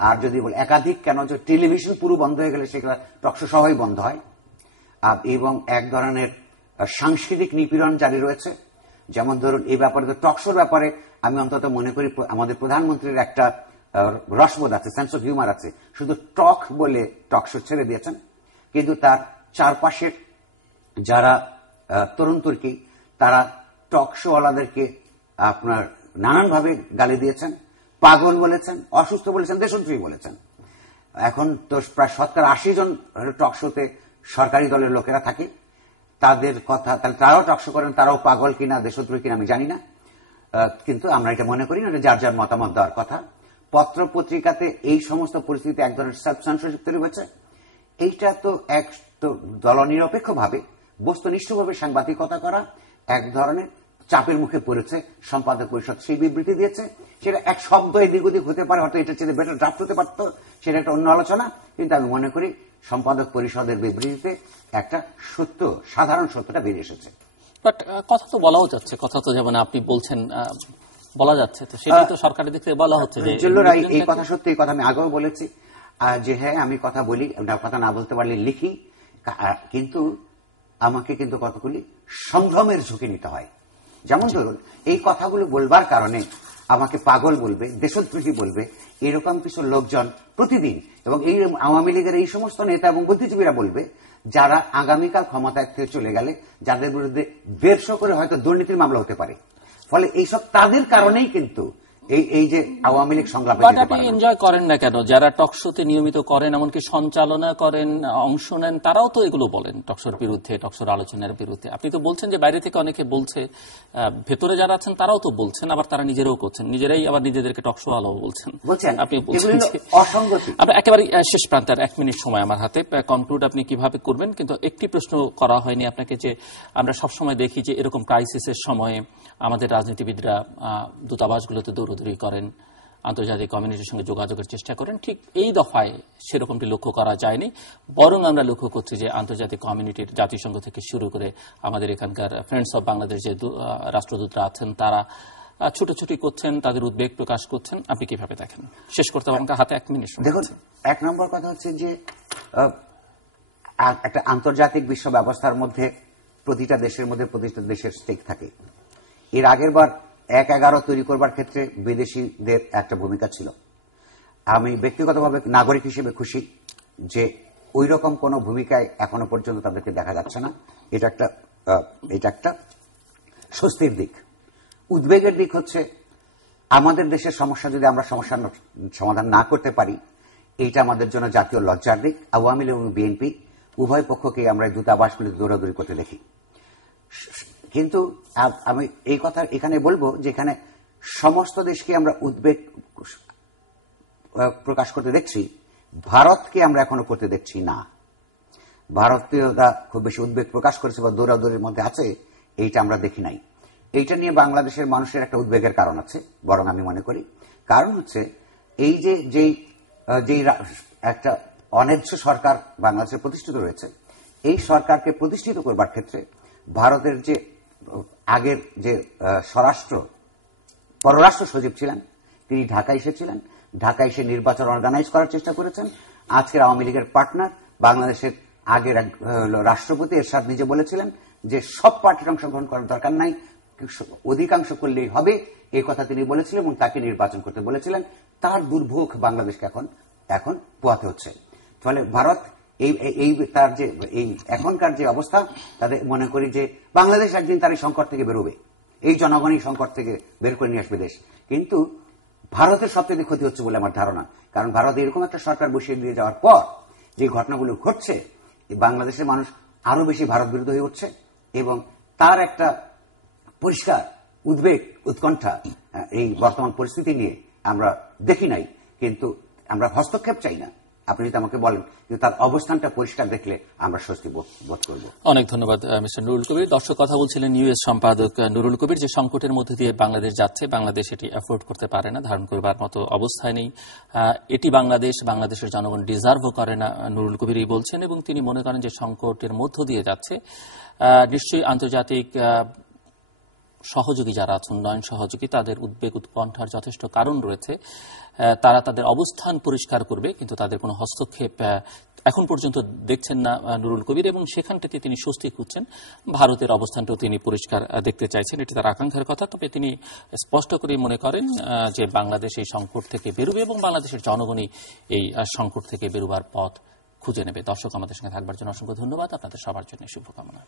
আর যদি বলে একাধিক, কেন যে টেলিভিশন পুরো বন্ধ হয়ে গেলে সেগুলো টক শো সবাই বন্ধ হয়। এবং এক ধরনের সাংস্কৃতিক নিপীড়ন জারি রয়েছে। যেমন ধরুন এই ব্যাপারে, টক শোর ব্যাপারে আমি অন্তত মনে করি আমাদের প্রধানমন্ত্রীর একটা রসবোধ আছে, সেন্স অফ হিউমার আছে। শুধু টক বলে টক শো ছেড়ে দিয়েছেন, কিন্তু তার চারপাশের যারা তরুণ তুর্কি তারা টক শোওয়ালাদেরকে আপনার নানানভাবে গালি দিয়েছেন, পাগল বলেছেন, অসুস্থ বলেছেন, দেশদ্রোহী বলেছেন। এখন তো প্রায় 80 জন টক শোতে সরকারি দলের লোকেরা থাকে, তাদের কথা, তাহলে তারাও টক শো করেন, তারাও পাগল কিনা দেশদ্রোহী কিনা আমি জানি না, কিন্তু আমরা এটা মনে করি না, যার যার মতামত দেওয়ার কথা। পত্র পত্রিকাতে এই সমস্ত পরিস্থিতি এক ধরনের সেলফ সেন্সরশিপ তৈরি হয়েছে। এইটা তো এক দলনিরপেক্ষভাবে বস্তুনিষ্ঠভাবে সাংবাদিকতা করা এক ধরনের চাপের মুখে পড়েছে। সম্পাদক পরিষদ সেই বিবৃতি দিয়েছে, সেটা এক শব্দ এদিক ওদিক হতে পারে, হয়তো এটা চেয়ে বেটার ড্রাফট হতে পারত, সেটা একটা অন্য আলোচনা। কিন্তু আমি মনে করি সম্পাদক পরিষদের বিবৃতিতে একটা সত্য, সাধারণ সত্যটা বেরিয়ে এসেছে। বাট কথা তো বলাও যাচ্ছে, কথা তো যেমন আপনি বলছেন বলা যাচ্ছে, তো সেটা তো সরকারের দিক থেকে বলা হচ্ছে যে এই কথা সত্যি, এই কথা আমি আগেও বলেছি যে হ্যাঁ আমি কথা বলি, কথা না বলতে পারলে লিখি, কিন্তু আমাকে কিন্তু কতগুলি সম্ভ্রমের ঝুঁকি নিতে হয়। যেমন ধরুন, এই কথাগুলো বলবার কারণে আমাকে পাগল বলবে, দেশদ্রোহী বলবে, এরকম কিছু লোকজন প্রতিদিন, এবং এই আওয়ামী লীগের এই সমস্ত নেতা এবং বুদ্ধিজীবীরা বলবে, যারা আগামীকাল ক্ষমতায় থেকে চলে গেলে যাদের বিরুদ্ধে 150 করে হয়তো দুর্নীতির মামলা হতে পারে। ফলে এইসব তাদের কারণেই কিন্তু এই যে আওয়ামী লীগ সংলাপে আপনি এনজয় করেন না কেন? যারা টকশোতে নিয়মিত করেন, এমনকি সঞ্চালনা করেন, অংশ নেন, তারাও তো এগুলো বলেন টকশোর বিরুদ্ধে, টকশোর আলোচনার বিরুদ্ধে। আপনি তো বলছেন যে বাইরে থেকে অনেকে বলছে, ভেতরে যারা আছেন তারাও তো বলছেন, আবার তারা নিজেরাও করছেন, নিজেরাই আবার নিজেদেরকে টকশো আলো বলছেন। আপনি বলছেন অসঙ্গতি। আপনার একেবারে শেষ প্রান্তের 1 মিনিট সময় আমার হাতে, কনক্লুড আপনি কিভাবে করবেন। কিন্তু একটি প্রশ্ন করা হয়নি আপনাকে, যে আমরা সবসময় দেখি যে এরকম ক্রাইসিসের সময়ে আমাদের রাজনীতিবিদরা দূতাবাসগুলোতে দৌড়দৌড়ি করেন, আন্তর্জাতিক কমিউনিটির সঙ্গে যোগাযোগের চেষ্টা করেন। ঠিক এই দফায় সেরকমটি লক্ষ্য করা যায়নি, বরং আমরা লক্ষ্য করছি যে আন্তর্জাতিক কমিউনিটির, জাতিসংঘ থেকে শুরু করে আমাদের এখানকার ফ্রেন্ডস অব বাংলাদেশ যে রাষ্ট্রদূতরা আছেন, তারা ছুটোছুটি করছেন, তাদের উদ্বেগ প্রকাশ করছেন। আপনি কিভাবে দেখেন? শেষ করতে হবে, আমাকে হাতে 1 মিনিট। দেখুন, 1 নম্বর কথা হচ্ছে যে একটা আন্তর্জাতিক বিশ্ব ব্যবস্থার মধ্যে প্রতিটা দেশের মধ্যে প্রতিটা দেশের স্টেক থাকে। এর আগের বার 1-11 তৈরি করবার ক্ষেত্রে বিদেশিদের একটা ভূমিকা ছিল। আমি ব্যক্তিগতভাবে নাগরিক হিসেবে খুশি যে ওই রকম কোন ভূমিকায় এখনো পর্যন্ত তাদেরকে দেখা যাচ্ছে না। এটা একটা স্বস্তির দিক। উদ্বেগের দিক হচ্ছে আমাদের দেশের সমস্যা যদি আমরা সমস্যার সমাধান না করতে পারি, এইটা আমাদের জন্য জাতীয় লজ্জার দিক। আওয়ামী লীগ এবং বিএনপি উভয় পক্ষকেই আমরা দূতাবাসগুলিতে দৌড়াদৌড়ি করতে দেখি। কিন্তু আমি এই কথা এখানে বলবো, যেখানে সমস্ত দেশকে আমরা উদ্বেগ প্রকাশ করতে দেখছি, ভারতকে আমরা এখনো করতে দেখছি না। ভারতীয়রা খুব বেশি উদ্বেগ প্রকাশ করেছে বা দৌড়াদৌড়ির মধ্যে আছে, এইটা আমরা দেখি নাই। এইটা নিয়ে বাংলাদেশের মানুষের একটা উদ্বেগের কারণ আছে, বরং আমি মনে করি কারণ হচ্ছে এই যে একটা অন্যায্য সরকার বাংলাদেশে প্রতিষ্ঠিত রয়েছে, এই সরকারকে প্রতিষ্ঠিত করবার ক্ষেত্রে ভারতের যে আগের যে পররাষ্ট্র সচিব ছিলেন, তিনি ঢাকা এসেছিলেন। ঢাকা এসে নির্বাচন অর্গানাইজ করার চেষ্টা করেছেন। আজকের আওয়ামী লীগের পার্টনার বাংলাদেশের আগের রাষ্ট্রপতি এরশাদ নিজে বলেছিলেন যে সব পার্টির অংশগ্রহণ করার দরকার নাই, অধিকাংশ করলেই হবে, এই কথা তিনি বলেছিলেন এবং তাকে নির্বাচন করতে বলেছিলেন। তার দুর্ভোগ বাংলাদেশকে এখন পোহাতে হচ্ছে। ফলে ভারত তার যে এখনকার যে অবস্থা, তাদের মনে করি যে বাংলাদেশ একদিন তার এই সংকট থেকে বেরোবে, এই জনগণই সংকট থেকে বের করে নিয়ে আসবে দেশ। কিন্তু ভারতের সবচেয়ে ক্ষতি হচ্ছে বলে আমার ধারণা, কারণ ভারত এরকম একটা সরকার বসিয়ে দিয়ে যাওয়ার পর যে ঘটনাগুলো ঘটছে, বাংলাদেশের মানুষ আরো বেশি ভারত বিরোধী হয়ে উঠছে এবং তার একটা পরিষ্কার উদ্বেগ, উৎকণ্ঠা এই বর্তমান পরিস্থিতি নিয়ে আমরা দেখি নাই। কিন্তু আমরা হস্তক্ষেপ চাই না, আপনি যদি আমাকে বলেন, কিন্তু তার অবস্থানটা পরিষ্কার দেখলে আমরা স্বস্তি বোধ করব। অনেক ধন্যবাদ মিস্টার নুরুল কবির। দর্শক কথা বলছিলেন ইউএস সম্পাদক নুরুল কবির। যে সংকটের মধ্যে দিয়ে বাংলাদেশ যাচ্ছে, বাংলাদেশ এটি অ্যাফোর্ড করতে পারে না, ধারণ করবার মতো অবস্থায় নেই। এটি বাংলাদেশের জনগণ ডিজার্ভও করে না, নুরুল কবিরই বলছেন। এবং তিনি মনে করেন যে সংকটের মধ্য দিয়ে যাচ্ছে, নিশ্চয়ই আন্তর্জাতিক সহযোগী যারা আছেন, উন্নয়ন সহযোগী, তাদের উদ্বেগ উৎকণ্ঠার যথেষ্ট কারণ রয়েছে। তারা তাদের অবস্থান পরিষ্কার করবে, কিন্তু তাদের কোনো হস্তক্ষেপ এখন পর্যন্ত দেখছেন না নুরুল কবির। এবং সেখান থেকে তিনি স্বস্তি খুঁজছেন, ভারতের অবস্থানটাও তিনি পরিষ্কার দেখতে চাইছেন, এটি তার আকাঙ্ক্ষার কথা। তবে তিনি স্পষ্ট করে মনে করেন যে বাংলাদেশ এই সংকট থেকে বেরোবে এবং বাংলাদেশের জনগণই এই সংকট থেকে বেরোবার পথ খুঁজে নেবে। দর্শক, আমাদের সঙ্গে থাকবার জন্য অসংখ্য ধন্যবাদ। আপনাদের সবার জন্য শুভকামনা।